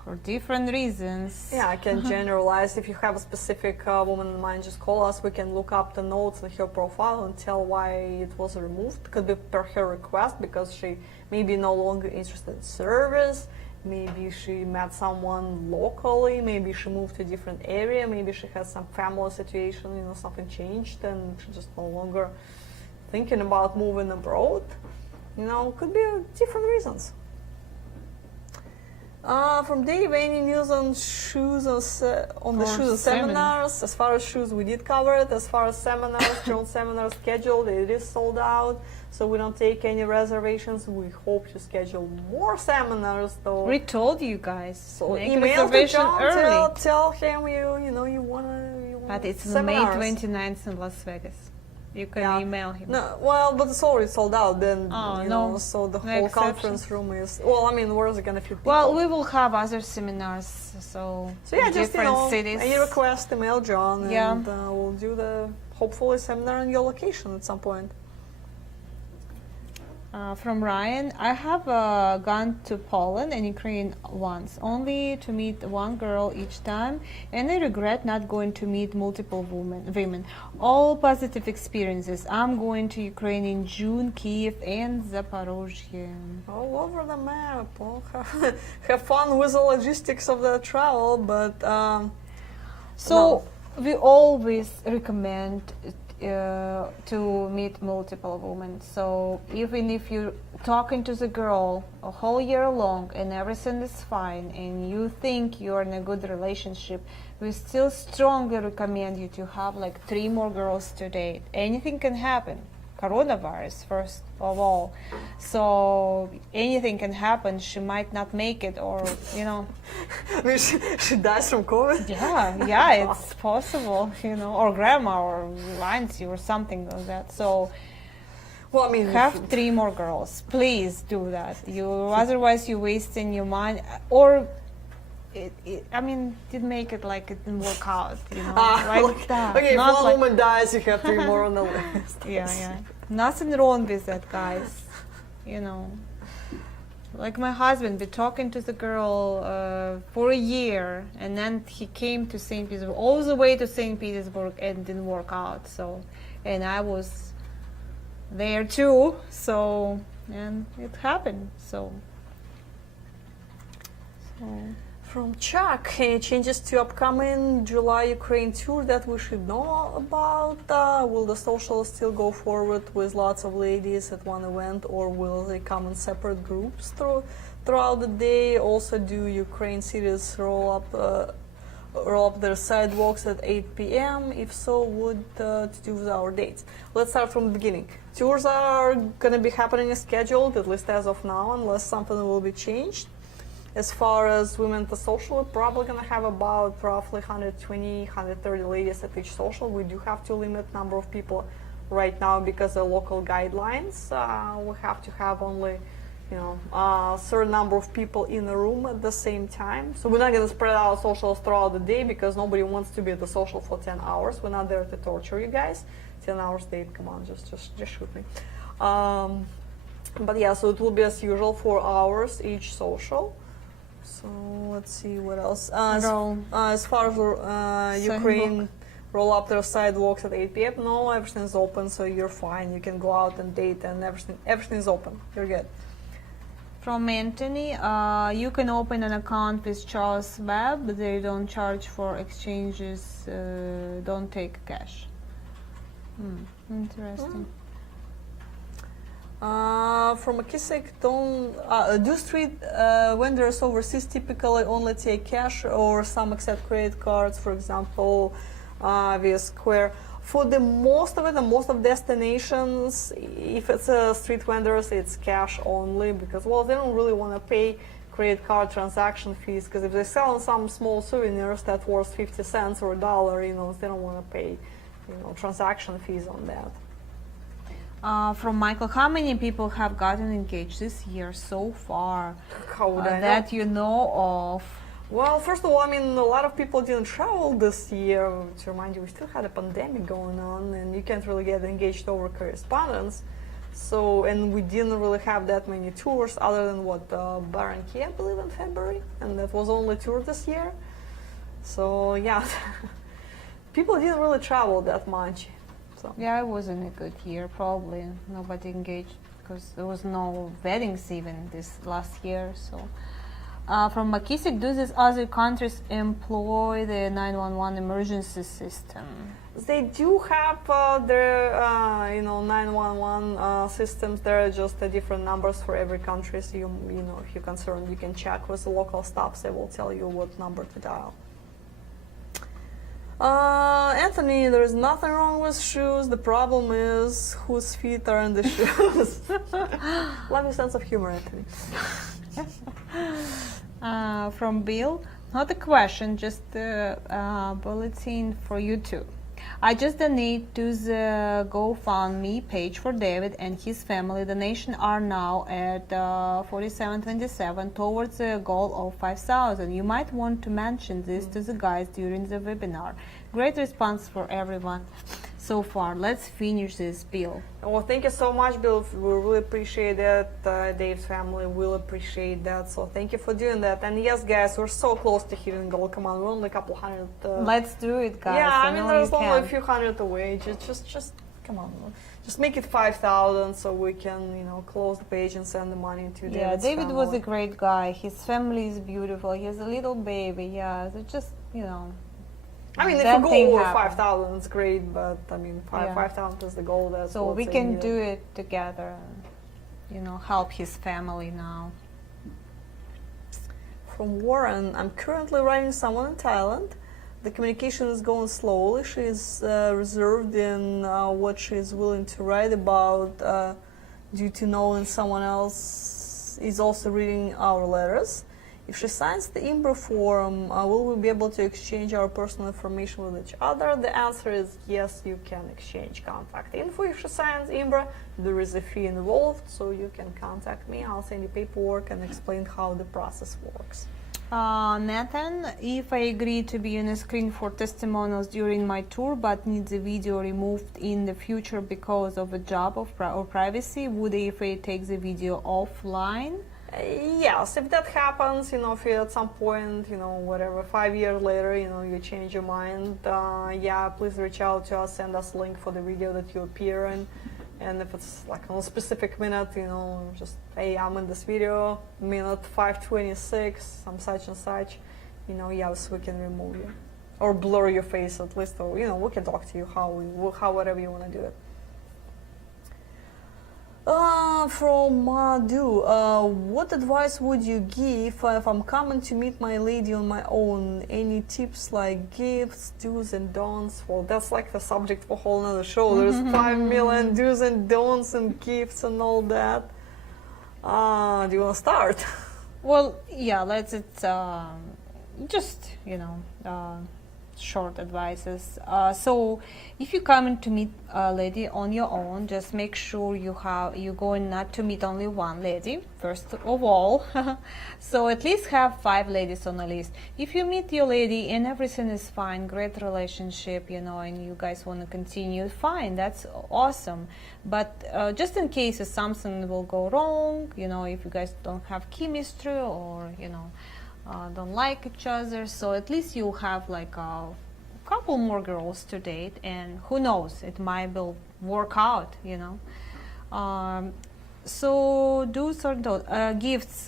For different reasons. Yeah, I can generalize. If you have a specific woman in mind, just call us. We can look up the notes in her profile and tell why it was removed. It could be per her request because she may be no longer interested in service. Maybe she met someone locally. Maybe she moved to a different area. Maybe she has some family situation, something changed and she's just no longer thinking about moving abroad. Could be different reasons. From Dave, any news on shoes on the shoes and seminars? As far as shoes, we did cover it. As far as seminars, Joan seminars scheduled, it is sold out. So we don't take any reservations. We hope to schedule more seminars, though. We told you guys. So make email to reservation John. early. Tell him you wanna. But it's seminars. May 29th in Las Vegas. You can email him. No, well, but it's already sold out. Then no. So the No whole exception. conference room is. Well, I mean, where is it gonna fit people? Well, we will have other seminars, so yeah, just different cities. any request, email John, Yeah. and we'll do the hopefully seminar in your location at some point. From Ryan, I have gone to Poland and Ukraine once, only to meet one girl each time, and I regret not going to meet multiple women. All positive experiences. I'm going to Ukraine in June, Kyiv and Zaporozhye. All over the map. Well, have fun with the logistics of the travel, but We always recommend to meet multiple women. So even if you're talking to the girl a whole year long and everything is fine and you think you're in a good relationship, we still strongly recommend you to have like 3 more girls to date. Anything can happen. Coronavirus, first of all. So anything can happen. She might not make it, or I mean, she dies from COVID. Yeah, it's possible, or grandma or auntie or something like that. So Well, I mean, have 3 more girls. Please do that. Otherwise you're wasting your money. Or did make it like it didn't work out, like that. Okay, if Not one like, woman dies, you have 3 more on the list. yeah. Nothing wrong with that, guys. Like my husband, been talking to the girl for a year, and then he came to St. Petersburg, all the way to St. Petersburg, and didn't work out. So, and I was there too. So, and it happened. So. From Chuck, any changes to upcoming July Ukraine tour that we should know about? Will the socials still go forward with lots of ladies at one event, or will they come in separate groups throughout the day? Also, do Ukraine cities roll up their sidewalks at 8 p.m.? If so, would to do with our dates? Let's start from the beginning. Tours are going to be happening as scheduled, at least as of now, unless something will be changed. As far as women at the social, we're probably going to have about roughly 120, 130 ladies at each social. We do have to limit number of people right now because of local guidelines. We have to have only, a certain number of people in the room at the same time. So we're not going to spread out socials throughout the day because nobody wants to be at the social for 10 hours. We're not there to torture you guys. 10 hours date, come on, just shoot me. But yeah, so it will be as usual, 4 hours each social. So let's see what else. As far as Ukraine, roll up their sidewalks at 8 p.m. No, everything's open, so you're fine. You can go out and date, and everything's open. You're good. From Anthony, you can open an account with Charles Webb. They don't charge for exchanges, don't take cash. Interesting. From McKissick, do street vendors overseas typically only take cash, or some accept credit cards, for example, via Square? For the most of it, and most of destinations, if it's street vendors, it's cash only because, well, they don't really want to pay credit card transaction fees, because if they're selling some small souvenirs that worth 50 cents or $1, they don't want to pay, transaction fees on that. From Michael, how many people have gotten engaged this year so far? How would I know? That you know of? Well, first of all, a lot of people didn't travel this year. To remind you, we still had a pandemic going on, and you can't really get engaged over correspondence. So, and we didn't really have that many tours other than Barranquilla, I believe, in February, and that was only tour this year. So, yeah, people didn't really travel that much. So. Yeah, it wasn't a good year, probably. Nobody engaged because there was no weddings even this last year, so. From McKissick, do these other countries employ the 911 emergency system? They do have their, 911 systems. There are just different numbers for every country. So if you're concerned, you can check with the local staff. They will tell you what number to dial. Anthony, there is nothing wrong with shoes. The problem is whose feet are in the shoes. Love your sense of humor, Anthony. From Bill, not a question, just a bulletin for you too. I just donate to the GoFundMe page for David and his family. Donations are now at 4727 towards a goal of 5,000. You might want to mention this to the guys during the webinar. Great response for everyone so far. Let's finish this, Bill. Well, thank you so much, Bill. We really appreciate that. Dave's family will appreciate that. So thank you for doing that. And yes, guys, we're so close to hitting goal. Come on, we're only a couple hundred. Let's do it, guys. Yeah, there's only a few hundred away. Just come on. Just make it 5,000 so we can, close the page and send the money to David's family. David was a great guy. His family is beautiful. He has a little baby. Yeah, so just, if you go over 5,000, it's great, but 5,000 is the goal. That's so we can do it together, help his family now. From Warren, I'm currently writing someone in Thailand. The communication is going slowly. She is reserved in what she is willing to write about due to knowing someone else is also reading our letters. If she signs the IMBRA form, will we be able to exchange our personal information with each other? The answer is yes, you can exchange contact info. If she signs IMBRA, there is a fee involved, so you can contact me. I'll send you paperwork and explain how the process works. Nathan, if I agree to be on a screen for testimonials during my tour but need the video removed in the future because of a job or privacy, would AFA take the video offline? Yes, if that happens, if you at some point, 5 years later, you change your mind, please reach out to us, send us a link for the video that you appear in. And if it's like on a specific minute, just, hey, I'm in this video, minute 5:26, I'm such and such, yes, we can remove you. Or blur your face at least, or, we can talk to you whatever you want to do it. From Madhu, what advice would you give if I'm coming to meet my lady on my own? Any tips like gifts, do's and don'ts? Well, that's like the subject for a whole nother show. There's 5 million do's and don'ts and gifts and all that. Do you want to start? Well, yeah, it's just, short advices. So if you come to meet a lady on your own, just make sure you're going not to meet only one lady, first of all. So at least have 5 ladies on the list. If you meet your lady and everything is fine, great relationship, and you guys want to continue, fine, that's awesome. But just in case if something will go wrong, if you guys don't have chemistry or, don't like each other, so at least you have like a couple more girls to date, and who knows, it might will work out. So do's or don'ts. Gifts,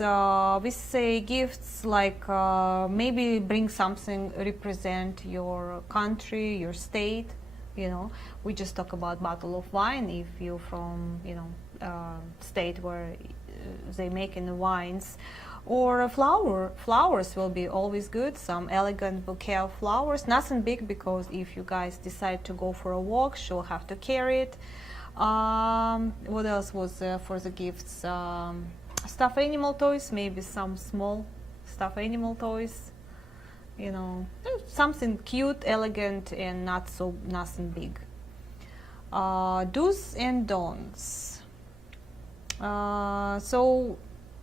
we say gifts like maybe bring something represent your country, your state. We just talk about bottle of wine if you're from state where they making the wines. Or a flowers will be always good, some elegant bouquet of flowers, nothing big, because if you guys decide to go for a walk, she'll have to carry it. What else was for the gifts? Stuffed animal toys, maybe some small stuffed animal toys, something cute, elegant, and nothing big. Do's and don'ts. So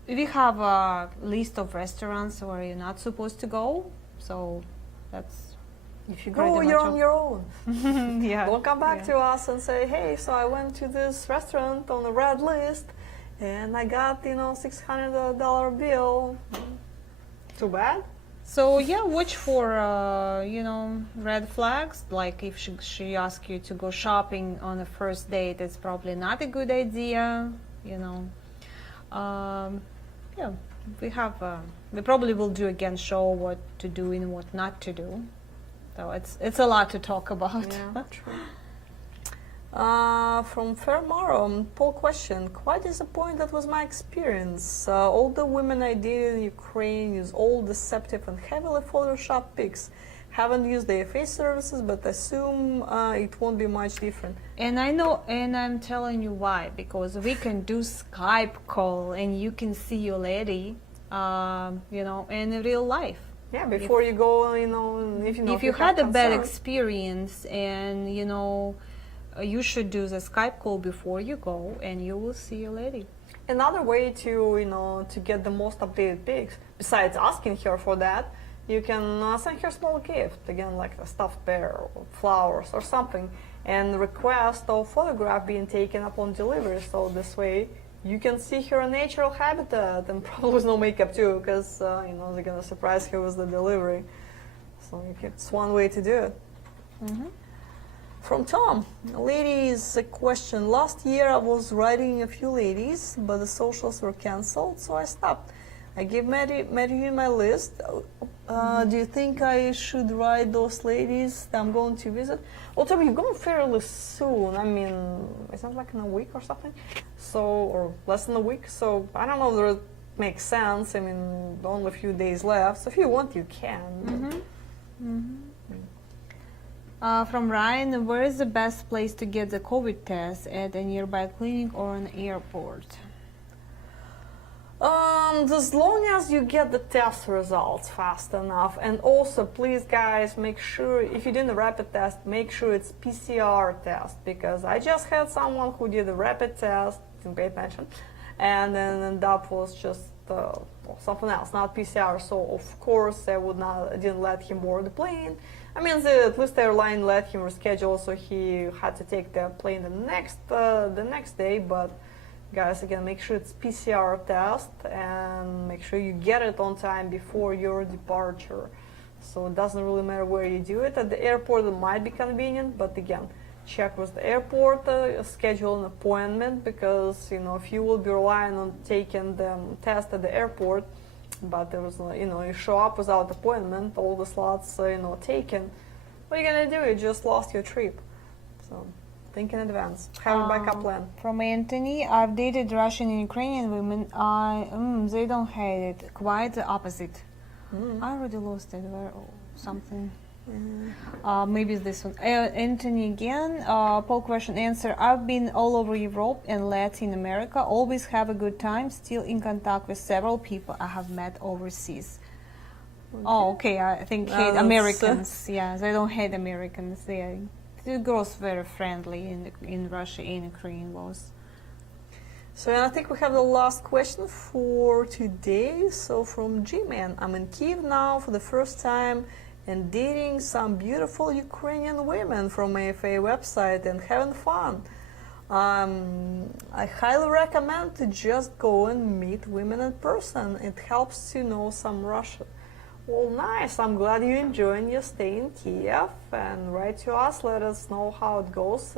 we have a list of restaurants where you're not supposed to go, so that's If you go, you're on your own. yeah. Don't come back to us and say, hey, so I went to this restaurant on the red list and I got, $600 bill. Too bad. So yeah, watch for red flags. Like if she asks you to go shopping on the first date, it's probably not a good idea. Yeah, we probably will do again show what to do and what not to do. So it's a lot to talk about. Yeah, true. From Fermaro, poll question. Quite disappointed with my experience. All the women I dated in Ukraine use all deceptive and heavily photoshopped pics. Haven't used the FA services, but assume it won't be much different. And I know, and I'm telling you why, because we can do Skype call and you can see your lady, in real life. Yeah, before you go, if you had a bad experience, and you should do the Skype call before you go, and you will see your lady. Another way to get the most updated pics, besides asking her for that, you can send her a small gift, again, like a stuffed bear or flowers or something, and request a photograph being taken upon delivery. So this way you can see her natural habitat, and probably with no makeup too, because they're gonna surprise her with the delivery. So it's one way to do it. Mm-hmm. From Tom, ladies, a question. Last year I was writing a few ladies, but the socials were cancelled, so I stopped. I gave Mary my list. Do you think I should write those ladies that I'm going to visit? Well, Tom, you're going fairly soon. I mean, it's not like in a week or something, or less than a week. So I don't know if it makes sense. I mean, only a few days left. So if you want, you can. Mm-hmm. From Ryan, where is the best place to get the COVID test? At a nearby clinic or an airport? As long as you get the test results fast enough, and also please guys, make sure if you're doing a rapid test, make sure it's PCR test, because I just had someone who did a rapid test, didn't pay attention, and then ended up was just something else, not PCR. So of course I didn't let him board the plane. I mean, at least the airline let him reschedule, so he had to take the plane the next day. But guys, again, make sure it's PCR test and make sure you get it on time before your departure. So it doesn't really matter where you do it. At the airport, it might be convenient, but again, check with the airport, schedule an appointment, because if you will be relying on taking the test at the airport, but there was you show up without appointment, all the slots taken, what are you gonna do? You just lost your trip. So think in advance. Have a backup plan. From Anthony, I've dated Russian and Ukrainian women. They don't hate it. Quite the opposite. I already lost it. Something. Maybe this one. Anthony again. Poll question answer. I've been all over Europe and Latin America. Always have a good time. Still in contact with several people I have met overseas. Oh, okay. I think hate Americans. Yeah, they don't hate Americans. The girls very friendly in Russia and Ukraine was. So I think we have the last question for today. So from G-Man, I'm in Kyiv now for the first time and dating some beautiful Ukrainian women from AFA website and having fun. I highly recommend to just go and meet women in person. It helps to know some Russian. Well, nice. I'm glad you're enjoying your stay in Kyiv, and write to us. Let us know how it goes.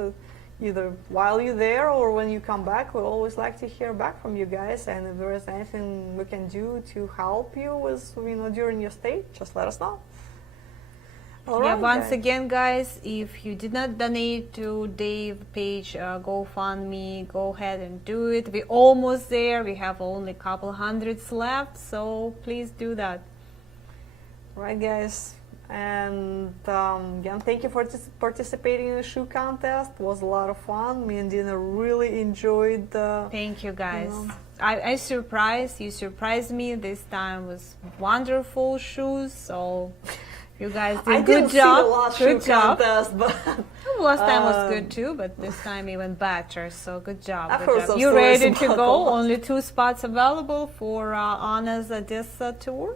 Either while you're there or when you come back. We always like to hear back from you guys, and if there is anything we can do to help you with, during your stay, just let us know. All right, once again, guys, if you did not donate to Dave page GoFundMe, go ahead and do it. We're almost there. We have only a couple hundreds left, so please do that. Right, guys. And again, thank you for participating in the shoe contest. It was a lot of fun. Me and Dina really enjoyed. Thank you, guys. I surprised you. Surprised me this time with wonderful shoes. So you guys did a good job. Good job. Contest, but last time was good too, but this time even better. So good job. I've heard some You stories ready to about go? that. Only 2 spots available for Anna's Odessa tour.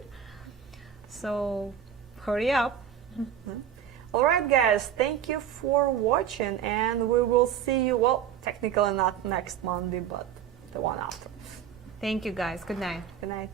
So hurry up. All right, guys, thank you for watching, and we will see you, well, technically not next Monday, but the one after. Thank you, guys. Good night. Good night.